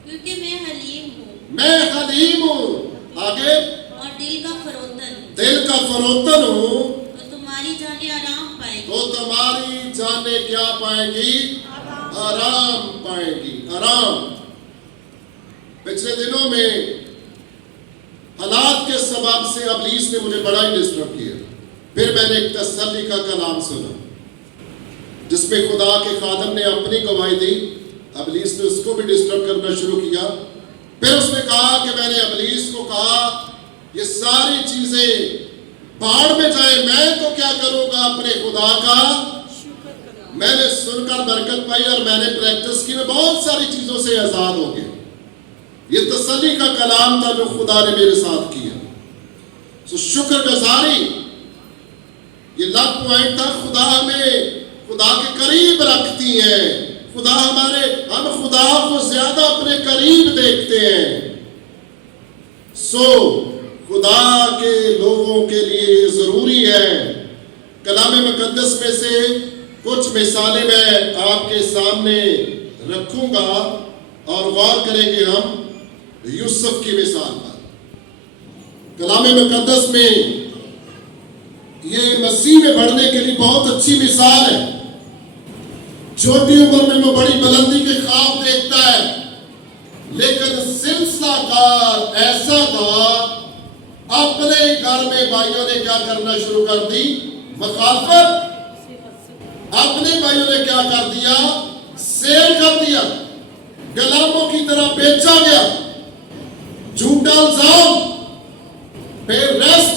کیونکہ میں حلیم ہوں میں حلیم ہوں، آگے، اور دل کا فروتن ہوں، دل کا فروتن ہوں، تو تمہاری جانیں آرام پائیں گی۔ تو تمہاری جانیں کیا پائیں گی، آرام پائیں گی، آرام۔ پچھلے دنوں میں حالات کے سبب سے ابلیس نے مجھے بڑا ہی ڈسٹرب کیا، پھر میں نے ایک تسلی کا کلام سنا جس میں خدا کے خادم نے اپنی گواہی دی، ابلیس نے اس کو بھی ڈسٹرب کرنا شروع کیا۔ پھر اس نے کہا کہ میں نے ابلیس کو کہا یہ ساری چیزیں باڑ میں جائیں، میں تو کیا کروں گا اپنے خدا کا۔ میں نے سن کر برکت پائی اور میں نے پریکٹس کی، میں بہت ساری چیزوں سے آزاد ہو گیا۔ یہ تسلی کا کلام تھا جو خدا نے میرے ساتھ کیا۔ سو شکر گزاری یہ لگ پوائنٹ تھا، خدا ہمیں خدا کے قریب رکھتی ہے، ہم خدا کو زیادہ اپنے قریب دیکھتے ہیں۔ سو خدا کے لوگوں کے لیے ضروری ہے۔ کلام مقدس میں سے کچھ مثالیں میں آپ کے سامنے رکھوں گا اور غور کریں گے ہم یوسف کی مثال پر۔ کلام مقدس میں یہ مسیح میں بڑھنے کے لیے بہت اچھی مثال ہے۔ چھوٹی عمر میں وہ بڑی بلندی کے خواب دیکھتا ہے، لیکن سلسلہ کار ایسا تھا، اپنے گھر میں بھائیوں نے کیا کرنا شروع کر دی، مخالفت۔ اپنے بھائیوں نے کیا کر دیا، سیر کر دیا۔ गुलामों की तरह बेचा गया, झूठा इल्जाम, फिर रेस्ट,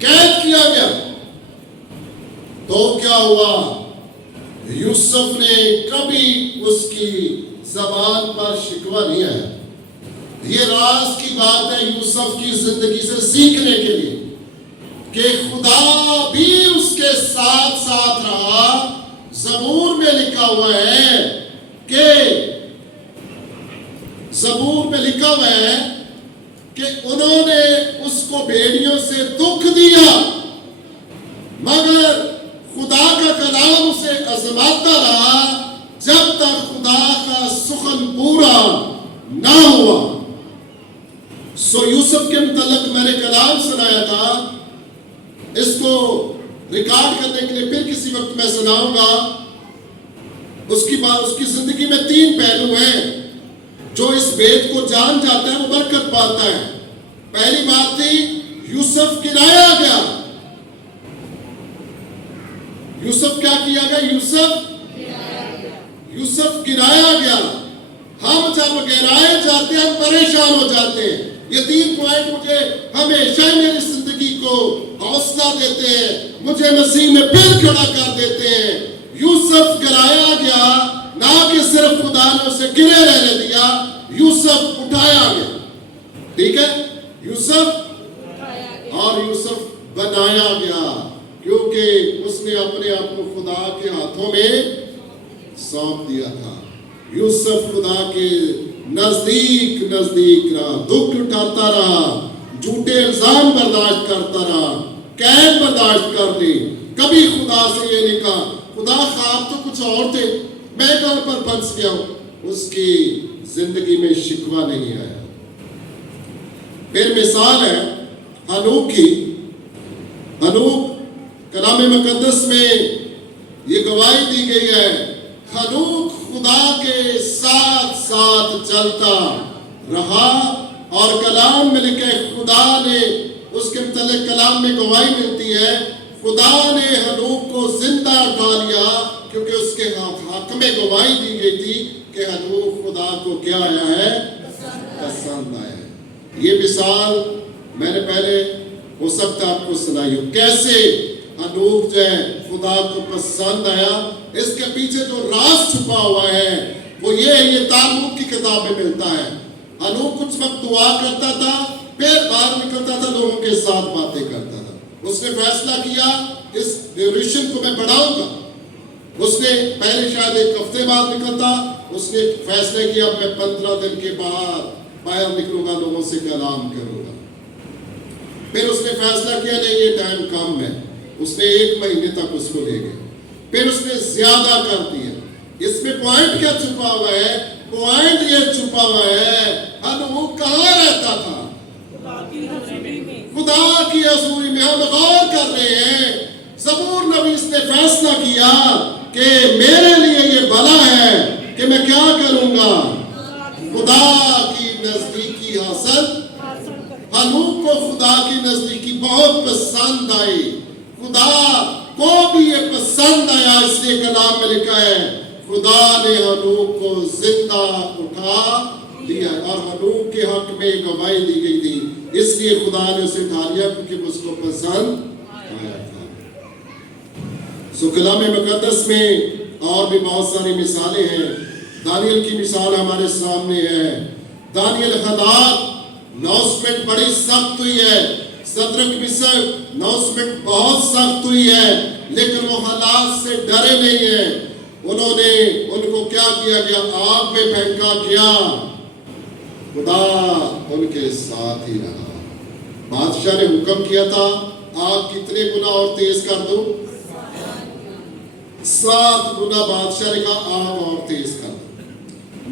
कैद किया गया। तो क्या हुआ? यूसुफ ने कभी उसकी ज़बान पर शिकवा नहीं आया। ये राज की बात है यूसुफ की जिंदगी से सीखने के लिए कि खुदा भी उसके साथ साथ रहा। ज़बूर में लिखा हुआ है कि उन्होंने उसको भेड़ियों से दुख दिया, मगर खुदा का कलाम उसे आजमाता रहा जब तक खुदा का सुखन पूरा ना हुआ। सो यूसुफ के मुतल्लिक मैंने कलाम सुनाया था, इसको रिकॉर्ड करने के लिए फिर किसी वक्त मैं सुनाऊंगा। उसकी जिंदगी में 3 पहलू हैं। जो इस भेद को जान जाता है वो बरकत पाता है। पहली बात थी, यूसुफ गिराया गया। यूसुफ क्या किया गया? यूसुफ गिराया गया। हम जब गिराए जाते हैं परेशान हो जाते हैं। ये 3 पॉइंट मुझे हमेशा मेरी जिंदगी को हौसला देते हैं, मुझे मसीह में फिर खड़ा कर देते हैं। यूसुफ गिराया गया, ना कि सिर्फ खुदा ने उसे गिरे रहने दिया, यूसुफ उठाया गया। ठीक है, यूसुफ बनाया गया, क्योंकि उसने अपने आप को खुदा के हाथों में सौंप दिया था। यूसुफ खुदा के नजदीक रहा, दुख उठाता रहा, झूठे इल्जाम बर्दाश्त करता रहा, कैद बर्दाश्त कर दी। कभी खुदा से ये नहीं कहा, खुदा ख्वाब तो कुछ और थे, मैं कहां पर फंस गया हूं। उसकी जिंदगी में शिकवा नहीं आया। फिर मिसाल है हनूक की। हनूक कलाम मुकद्दस में ये गवाही दी गई है, हनूक खुदा के साथ साथ चलता रहा। और कलाम में लिखे, खुदा ने उसके मुतल्लिक कलाम में गवाही मिलती है, खुदा ने हनूक को जिंदा उठा लिया, क्योंकि उसके हक में गवाही दी गई थी कि हनूक खुदा को क्या आया है? पसंद आया है। ये मिसाल मैंने पहले हो सकता आपको सुनाई हो, कैसे हनूक जो है खुदा को पसंद आया। इसके पीछे जो राज छुपा हुआ है वो ये है, ये तालमुद की किताब में मिलता है। हनूक कुछ वक्त दुआ करता था, फिर बाहर निकलता था, लोगों के साथ बातें करता था। उसने फैसला किया इस ड्यूरेशन को मैं बढ़ाऊंगा। उसने पहले शायद 1 हफ्ते बाद निकलता, उसने फैसला किया मैं 15 दिन के बाद बाहर निकलूंगा, लोगों से कलाम करूंगा। फिर उसने फैसला किया नहीं, ये टाइम कम है, उसने 1 महीने तक उसको ले गए। फिर उसने ज्यादा कर दिया। इसमें पॉइंट क्या छुपा हुआ है? पॉइंट ये छुपा हुआ है, हनूक कहाँ रहता था? खुदा की हजूरी में। हम गौर कर रहे हैं, ज़बूर नबीस ने फैसला किया कि मेरे लिए ये भला है कि मैं क्या करूंगा? खुदा की नजदीकी हासिल। हनूक को खुदा की नजदीकी बहुत पसंद आई, खुदा को भी ये पसंद आया। इसलिए कलाम में लिखा है, खुदा ने हनूक को जिंदा उठा दिया। और हनूक के हक में गवाही दी गई थी, इसलिए खुदा ने उसे उठा लिया क्योंकि उसको पसंद आया था। सो कलाम मुकद्दस में और भी बहुत सारी मिसालें हैं। दानियल की मिसाल हमारे सामने है। दानियल हालात नौसमेंट बड़ी सख्त हुई है, सदरक मिस्र नौसमेंट बहुत सख्त हुई है, लेकिन वो हालात से डरे नहीं है। उनको क्या किया गया? आग में फेंका गया। खुदा उनके साथ ही रहा। बादशाह ने हुक्म किया था, आग कितने गुना और तेज कर दो? 7 गुना। बादशाह ने कहा आग और तेज कर दो।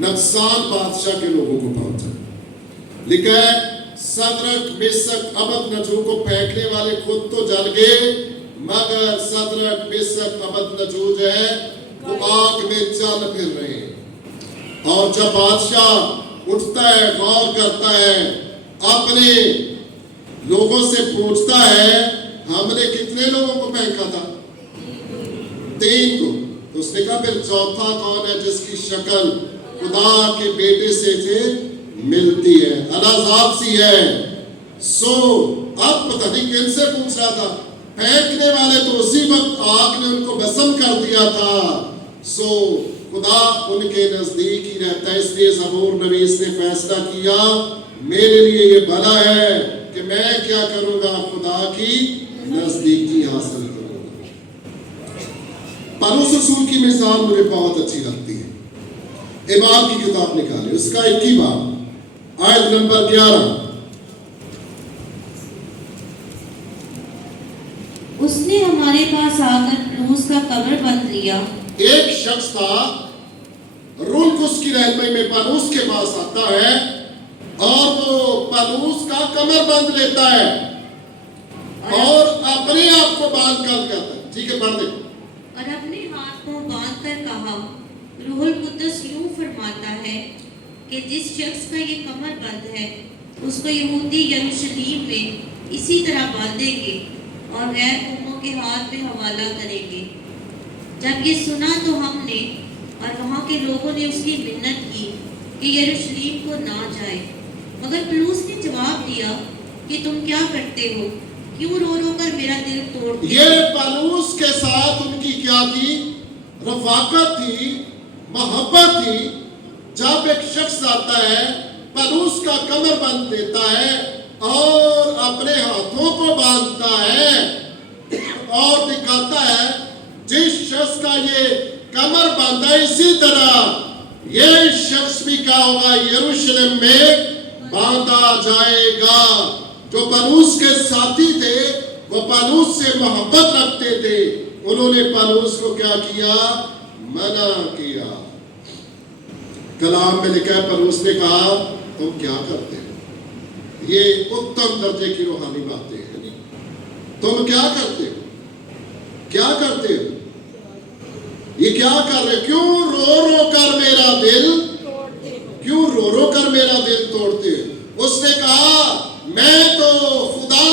नुकसान बादशाह के लोगों को पहुंचा। लिखा है, सदरक मिस्र अबदनगो को फेंकने वाले खुद तो जल गए, मगर सदरक मिस्र अबदनगो जो है वो आग में चल फिर रहे हैं। और जब बादशाह उठता है, गौर करता है, अपने लोगों से पूछता है, हमने कितने लोगों को फेंका था? 3 को। तो उसने कहा फिर चौथा कौन है जिसकी शक्ल खुदा के बेटे से मिलती है, अलाज़ाब सी है। सो अब पता नहीं किन से पूछ रहा था, फेंकने वाले तो उसी वक्त आग ने उनको भस्म कर दिया था। सो खुदा उनके नजदीक ही रहता है, इसलिए ज़बूर नवीस ने फैसला किया मेरे लिए ये भला है कि मैं क्या करूंगा, खुदा की नजदीकी हासिल करूंगा। पौलुस रसूल की मिसाल मुझे बहुत अच्छी लगती है। इबार की किताब निकाले, उसका 21 बाब आयत नंबर 11। उसने हमारे पास आकर क्रूस का कमर बंद लिया। एक शख्स था, रुल्कुस की रहनुमाई में पौलुस के पास आता है और वो पौलुस का कमर बंद लेता है और अपने आप को बांध कर कहता है, ठीक है पढ़ दे। और अपने हाथ को बांध कर कहा, रूहुल कुद्दस यूं फरमाता है कि जिस शख्स का ये कमर बंद है उसको यहूदी यरूशलेम में इसी तरह बांधेंगे और गैर कौमों के हाथ में हवाला करेंगे। जब ये सुना तो हमने और वहाँ के लोगों ने उसकी मिन्नत की कि यरूशलेम को ना जाए, मगर पौलुस ने जवाब दिया कि तुम क्या करते हो, क्यों रो रो कर मेरा दिल तोड़ते हो। ये पौलुस के साथ उनकी क्या थी, रफाकत थी, मोहब्बत थी। जब एक शख्स आता है, पौलुस का कमर बांध देता है और अपने हाथों को बांधता है और दिखाता है जिस शख्स का ये कमर बांधा, इसी तरह ये शख्स भी क्या होगा, यरूशलेम में बांधा जाएगा। जो पौलुस के साथी थे वो पौलुस से मोहब्बत रखते थे, उन्होंने पौलुस को क्या किया, मना किया। कलाम में लिखा है, पौलुस ने कहा तुम क्या करते हो, ये उत्तम दर्जे की रूहानी बातें हैं। तुम क्या करते हो, क्या करते हो, ये क्या कर रहे, क्यों रो रो कर मेरा दिल, क्यों रो रो कर मेरा दिल तोड़ते हो। उसने कहा मैं तो खुदा,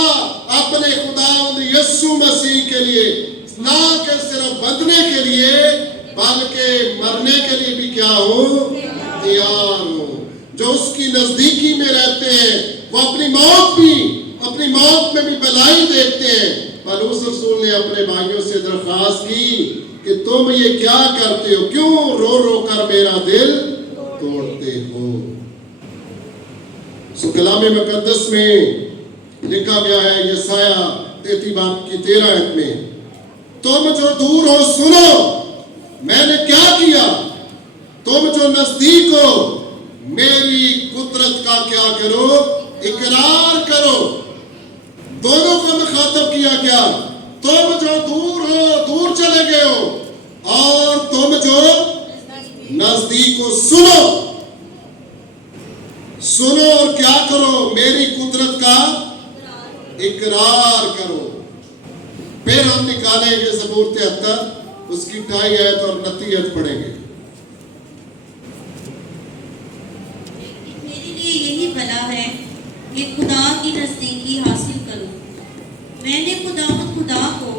अपने खुदा यीशु मसीह के लिए ना कि सिर्फ बंधने के लिए बल्कि मरने के लिए भी क्या हूँ, तैयार हूँ। जो उसकी नजदीकी में रहते हैं वो अपनी मौत में भी भलाई देखते हैं। पौलुस रसूल ने अपने भाइयों से दरख्वास्त की कि तुम ये क्या करते हो, क्यों रो रो कर मेरा दिल तोड़ते हो। सो कलाम मुकद्दस में लिखा गया है, यसाया 33 बाब की 13 आयत में, तुम जो दूर हो सुनो मैंने क्या किया, तुम जो नजदीक हो मेरी कुदरत का क्या करो, इकरार करो। दोनों को मुखातब किया गया, तुम जो दूर हो, दूर चले गए हो, और तुम जो नजदीक हो सुनो और क्या करो, मेरी कुदरत का इकरार करो। फिर हम निकालेंगे ज़बूर 73 उसकी 28 आयत और 29 आयत पढ़ेंगे। मेरे लिए यही भला है कि खुदा की नजदीकी हासिल करूं। मैंने खुदा को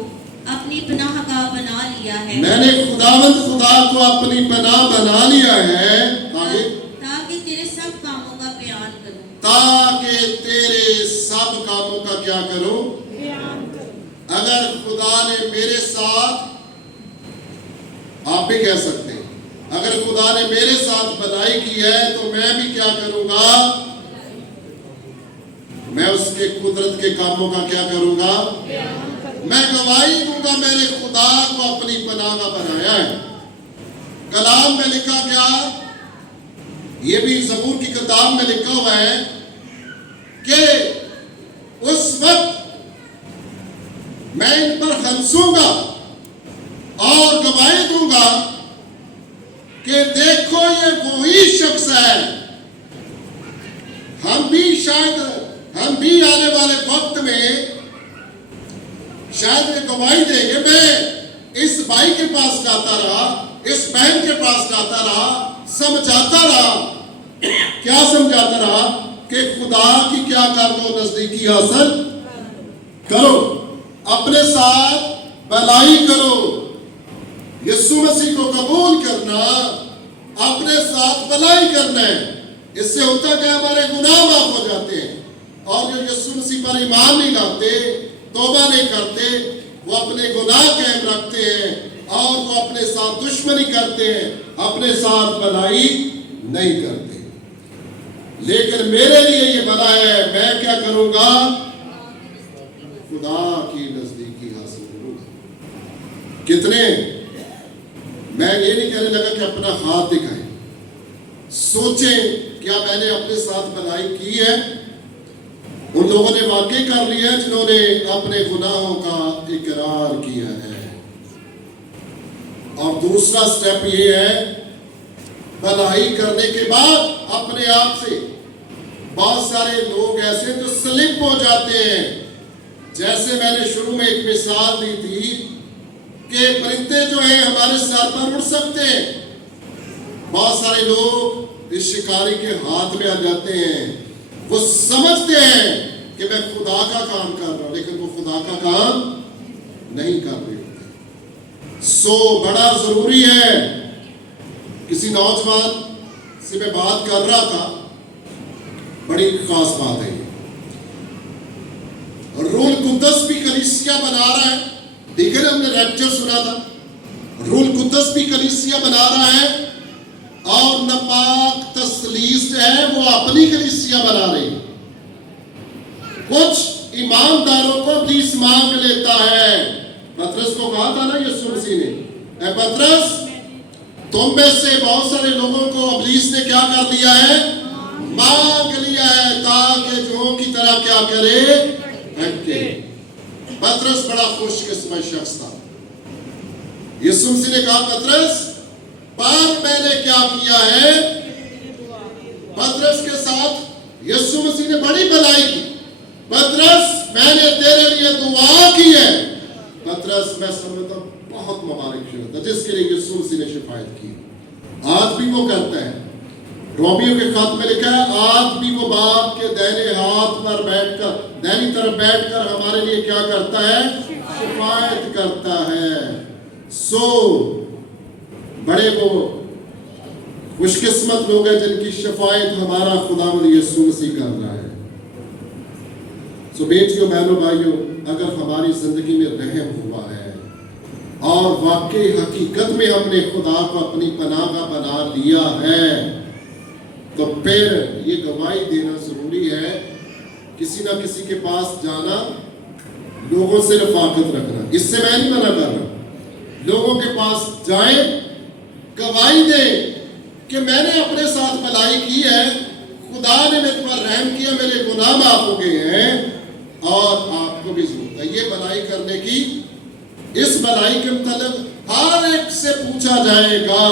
अपनी पनाहगाह बना लिया है। मैंने खुदावंद खुदा को अपनी पनाह बना लिया है ताकि तेरे सब कामों का बयान करूं। ताकि तेरे सब कामों का क्या करूं, अगर खुदा ने मेरे साथ, आप भी कह सकते हैं, अगर खुदा ने मेरे साथ भलाई की है तो मैं भी क्या करूंगा, मैं उसके कुदरत के कामों का क्या करूंगा, मैं गवाही दूंगा मैंने खुदा को अपनी पनाह बनाया है। कलाम में लिखा गया, ये भी ज़बूर की किताब में लिखा हुआ है कि उस वक्त मैं इन पर हंसूंगा और गवाही दूंगा कि देखो ये वही शख्स है। हम भी आने वाले वक्त में शायद ये गवाही देंगे। मैं इस भाई के पास जाता रहा, इस बहन के पास जाता रहा, समझाता रहा, क्या समझाता रहा कि खुदा की क्या कर दो, नजदीकी हासिल करो, अपने साथ भलाई करो, यीशु मसीह को कबूल करना, اپنے ساتھ بھلائی کرنا ہے. اس سے ہوتا کہ ہمارے گناہ معاف ہو جاتے ہیں. اور جو یسوع مسیح پر ایمان نہیں لاتے, توبہ نہیں کرتے, وہ اپنے گناہ قائم رکھتے ہیں اور وہ اپنے ساتھ دشمنی کرتے ہیں, اپنے ساتھ بھلائی نہیں کرتے. لیکن میرے لیے یہ بھلا ہے, میں کیا کروں گا؟ خدا کی نزدیکی حاصل کروں گا. کتنے؟ میں یہ نہیں کہنے لگا کہ اپنا ہاتھ دکھائیں. سوچیں کیا میں نے اپنے ساتھ بھلائی کی ہے؟ ان لوگوں نے واقعی کر لیا ہے جنہوں نے اپنے گناہوں کا اقرار کیا ہے. اور دوسرا سٹیپ یہ ہے, بھلائی کرنے کے بعد اپنے آپ سے بہت سارے لوگ ایسے جو سلپ ہو جاتے ہیں. جیسے میں نے شروع میں ایک مثال دی تھی کہ پرندے جو ہیں ہمارے سر پر اڑ سکتے ہیں. بہت سارے لوگ اس شکاری کے ہاتھ میں آ جاتے ہیں. وہ سمجھتے ہیں کہ میں خدا کا کام کر رہا ہوں, لیکن وہ خدا کا کام نہیں کر رہے ہوتے. سو بڑا ضروری ہے. کسی نوجوان سے میں بات کر رہا تھا, بڑی خاص بات ہے. روح القدس بھی کلیسیا بنا رہا ہے. دیکھیں نا, ہم نے ریپچر سنا تھا. روح القدس بھی کلیسیا بنا رہا ہے اور ناپاک تثلیث جو ہے وہ اپنی کلیسیا بنا رہی ہے. کچھ ایمانداروں کو ابلیس مانگ لیتا ہے. پترس کو کہا تھا نا یسوع مسیح نے, اے پترس, تم میں سے بہت سارے لوگوں کو ابلیس نے کیا کر لیا ہے؟ مانگ لیا ہے, تاکہ جو کی طرح کیا کرے؟ ہٹکے. پترس بڑا خوش قسمت شخص تھا. یسوع مسیح نے کہا, پترس, پر میں نے کیا کیا ہے؟ پترس کے ساتھ یسوع مسیح نے بڑی بھلائی کی. پترس, میں نے تیرے لیے دعا کی ہے. پترس میں سمجھتا ہوں بہت مبارک شخص تھا جس کے لیے یسوع مسیح نے شفاعت کی. آج بھی وہ کرتا ہے. رومیو کے خط میں لکھا ہے, آج بھی وہ باپ کے دہنے ہاتھ پر بیٹھ کر, دہنی طرف بیٹھ کر ہمارے لیے کیا کرتا ہے؟ شفاعت کرتا ہے. سو بڑے وہ خوش قسمت لوگ ہیں جن کی شفاعت ہمارا خداوند یسوع مسیح کر رہا ہے. سو بیٹیوں, بہنوں, بھائیوں, اگر ہماری زندگی میں رحم ہوا ہے اور واقعی حقیقت میں ہم نے خدا کو اپنی پناہ کا بنا لیا ہے, تو پھر یہ گواہی دینا ضروری ہے. کسی نہ کسی کے پاس جانا, لوگوں سے رفاقت رکھنا. اس سے میں نہیں منع کر رہا. لوگوں کے پاس جائیں, گواہی دیں کہ میں نے اپنے ساتھ بھلائی کی ہے, خدا نے میرے پر رحم کیا, میرے گناہ معاف ہو گئے ہیں, اور آپ کو بھی ضرورت ہے یہ بھلائی کرنے کی. اس بھلائی کے متعلق ہر ایک سے پوچھا جائے گا.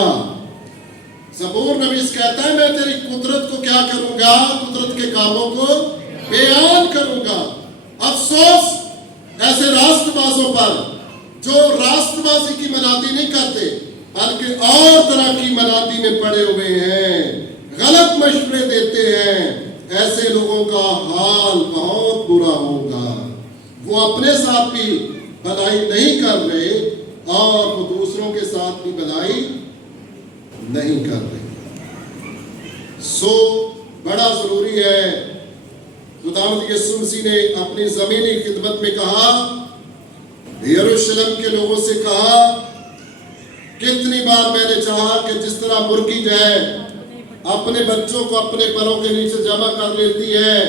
زبور نویس کہتا ہے, میں تیری قدرت کو کیا کروں گا؟ قدرت کے کاموں کو بیان کروں گا. افسوس ایسے راست بازوں پر جو راست بازی کی منادی نہیں کرتے بلکہ اور طرح کی منادی میں پڑے ہوئے ہیں, غلط مشورے دیتے ہیں. ایسے لوگوں کا حال بہت برا ہوگا. وہ اپنے ساتھ بھی بھلائی نہیں کر رہے اور وہ دوسروں کے ساتھ بھی بھلائی نہیں کر رہے. سو بڑا ضروری ہے. خداوند یسوع مسیح نے اپنی زمینی خدمت میں کہا, یروشلم کے لوگوں سے کہا, کتنی بار میں نے چاہا کہ جس طرح مرغی جو ہے اپنے بچوں کو اپنے پروں کے نیچے جمع کر لیتی ہے,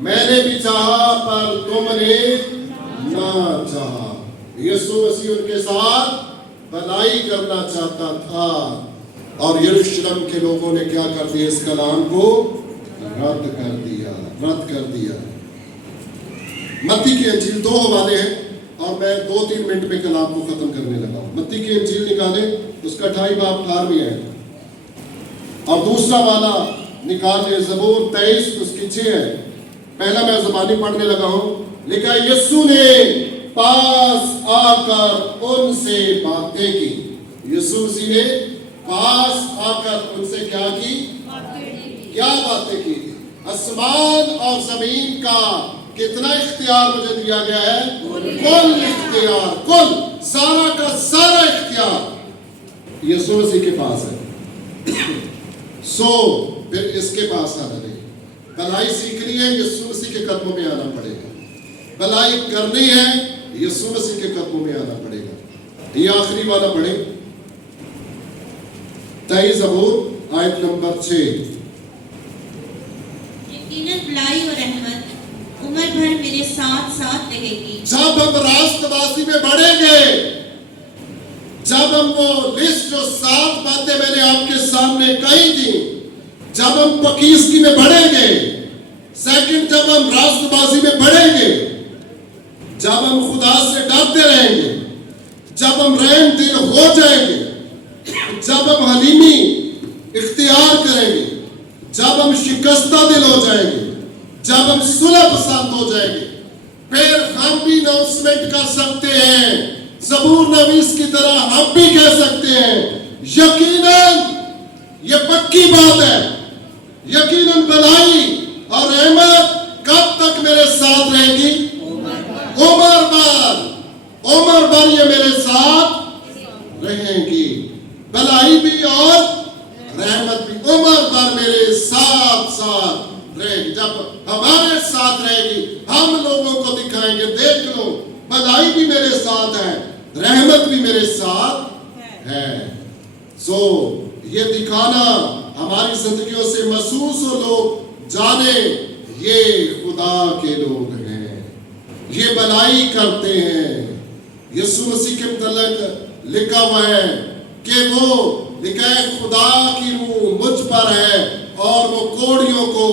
میں نے بھی چاہا پر تم نے نہ چاہا. یسوع مسیح ان کے ساتھ بھلائی کرنا چاہتا تھا اور یروشلم کے لوگوں نے کیا کر دیا؟ اس کلام کو رد کر دیا. متی کی انجیل 2 حوالے ہیں اور میں 2-3 منٹ میں کلام کو ختم کرنے لگا ہوں. متی کی انجیل نکالیں, اس کا 28 باب 18 ہے, اور دوسرا والا نکال لیں زبور 23 اس کی 6 ہے. پہلا میں زبانی پڑھنے لگا ہوں. لکھا ہے, یسوع نے پاس آ کر ان سے باتیں کی. یسوع مسیح نے پاس آ کر ان سے کیا کی؟ کیا باتیں کی؟ آسمان اور زمین کا کتنا اختیار مجھے دیا گیا ہے؟ کل اختیار, کل سارا کا سارا اختیار یسوع مسیح کے پاس ہے. सो फिर इसके पास आना नहीं, भलाई सीखनी है यीशु मसीह के कदमों में आना पड़ेगा, भलाई करनी है यीशु मसीह के कदमों में आना पड़ेगा। ये आखिरी वाला पढ़े, 23 ज़बूर आयत नंबर 6। यकीनन भलाई और रहमत उम्र भर मेरे साथ साथ रहेगी। जब हम रास्तबाजी में बढ़ेंगे, जब हम वो लिस्ट जो 7 बातें मैंने आपके सामने कही थी, जब हम पकीज़गी में बढ़ेंगे, सेकंड जब हम रास्तबाजी में बढ़ेंगे, जब हम खुदा से डरते रहेंगे, जब हम रहम दिल हो जाएंगे, जब हम हलीमी इख्तियार करेंगे, जब हम शिकस्ता दिल हो जाएंगे, जब हम सुलह पसंद हो जाएंगे, फिर हम भी अनाउंसमेंट कर सकते हैं, ज़बूर नवीस की तरह हम भी कह सकते हैं, यकीनन ये पक्की बात है, यकीनन भलाई और रहमत कब तक मेरे साथ रहेगी? उम्र भर ये मेरे साथ रहेगी, भलाई भी और रहमत भी उम्र भर मेरे साथ साथ रहेगी। जब हमारे साथ रहेगी, हम लोगों को दिखाएंगे, देख लो भलाई भी मेरे साथ है, रहमत भी मेरे साथ है। सो ये दिखाना हमारी जिंदगियों से महसूस हो, लोग जाने ये खुदा के लोग हैं, ये भलाई करते हैं। यीशु मसीह के मुतल्लिक लिखा हुआ है कि वो लिखा है, खुदा की रूह मुझ पर है और वो कोढ़ियों को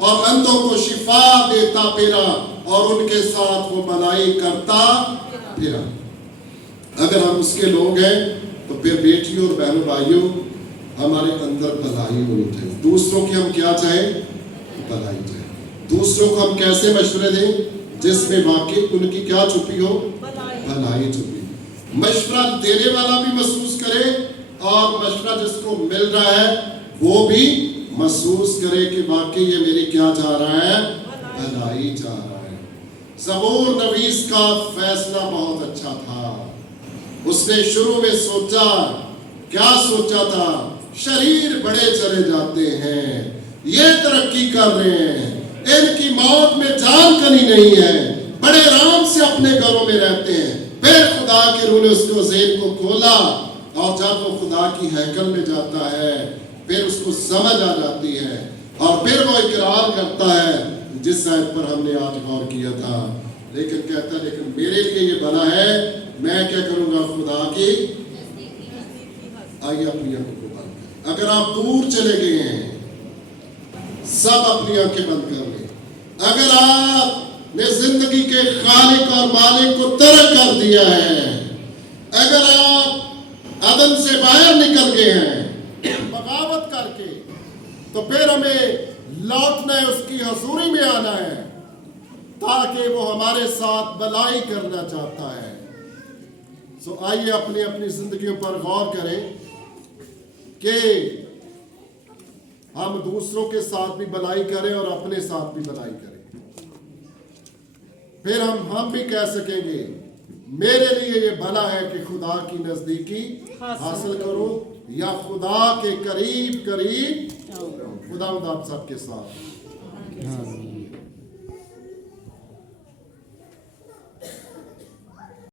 और अंधों को शिफा देता फिरा और उनके साथ वो भलाई करता फिरा। अगर हम उसके लोग हैं तो फिर बेटियों और बहनों भाइयों, हमारे अंदर भलाई होनी चाहिए। दूसरों की हम क्या चाहें? भलाई चाहें। दूसरों को हम कैसे मशवरे दें? जिसमें वाकई उनकी क्या छुपी हो? भलाई छुपी। मशवरा देने वाला भी महसूस करे और मशवरा जिसको मिल रहा है वो भी महसूस करे कि वाकई ये मेरी क्या चाह रहा है? भलाई चाह रहा है। ज़बूर नवीस का फैसला बहुत अच्छा था। उसने शुरू में सोचा, क्या सोचा था? शरीर बड़े चले जाते हैं, ये तरक्की कर रहे हैं, इनकी मौत में जान कनी नहीं है, बड़े आराम से अपने घरों में रहते हैं। फिर खुदा के रूह ने उसको ज़हन को खोला और जब वो खुदा की हैकल में जाता है फिर उसको समझ आ जाती है और फिर वो इकरार करता है जिस आयत पर हमने आज गौर किया था। लेकिन कहता है, लेकिन मेरे लिए ये भला है, मैं क्या करूंगा? खुदा की आइए अपनी आंखों को बंद करें। अगर आप दूर चले गए हैं, सब अपनी आंखें बंद कर लें। अगर आपने जिंदगी के खालिक और मालिक को तर्क कर दिया है, अगर आप अदन से बाहर निकल गए हैं बगावत करके, तो फिर हमें लौटना है, उसकी हजूरी में आना है, ताकि वो हमारे साथ भलाई करना चाहता है। सो आइए अपनी अपनी जिंदगियों पर गौर करें कि हम दूसरों के साथ भी भलाई करें और अपने साथ भी भलाई करें। फिर हम भी कह सकेंगे, मेरे लिए ये भला है कि खुदा की नजदीकी हासिल करो या खुदा के करीब करीब। खुदा आप सबके साथ।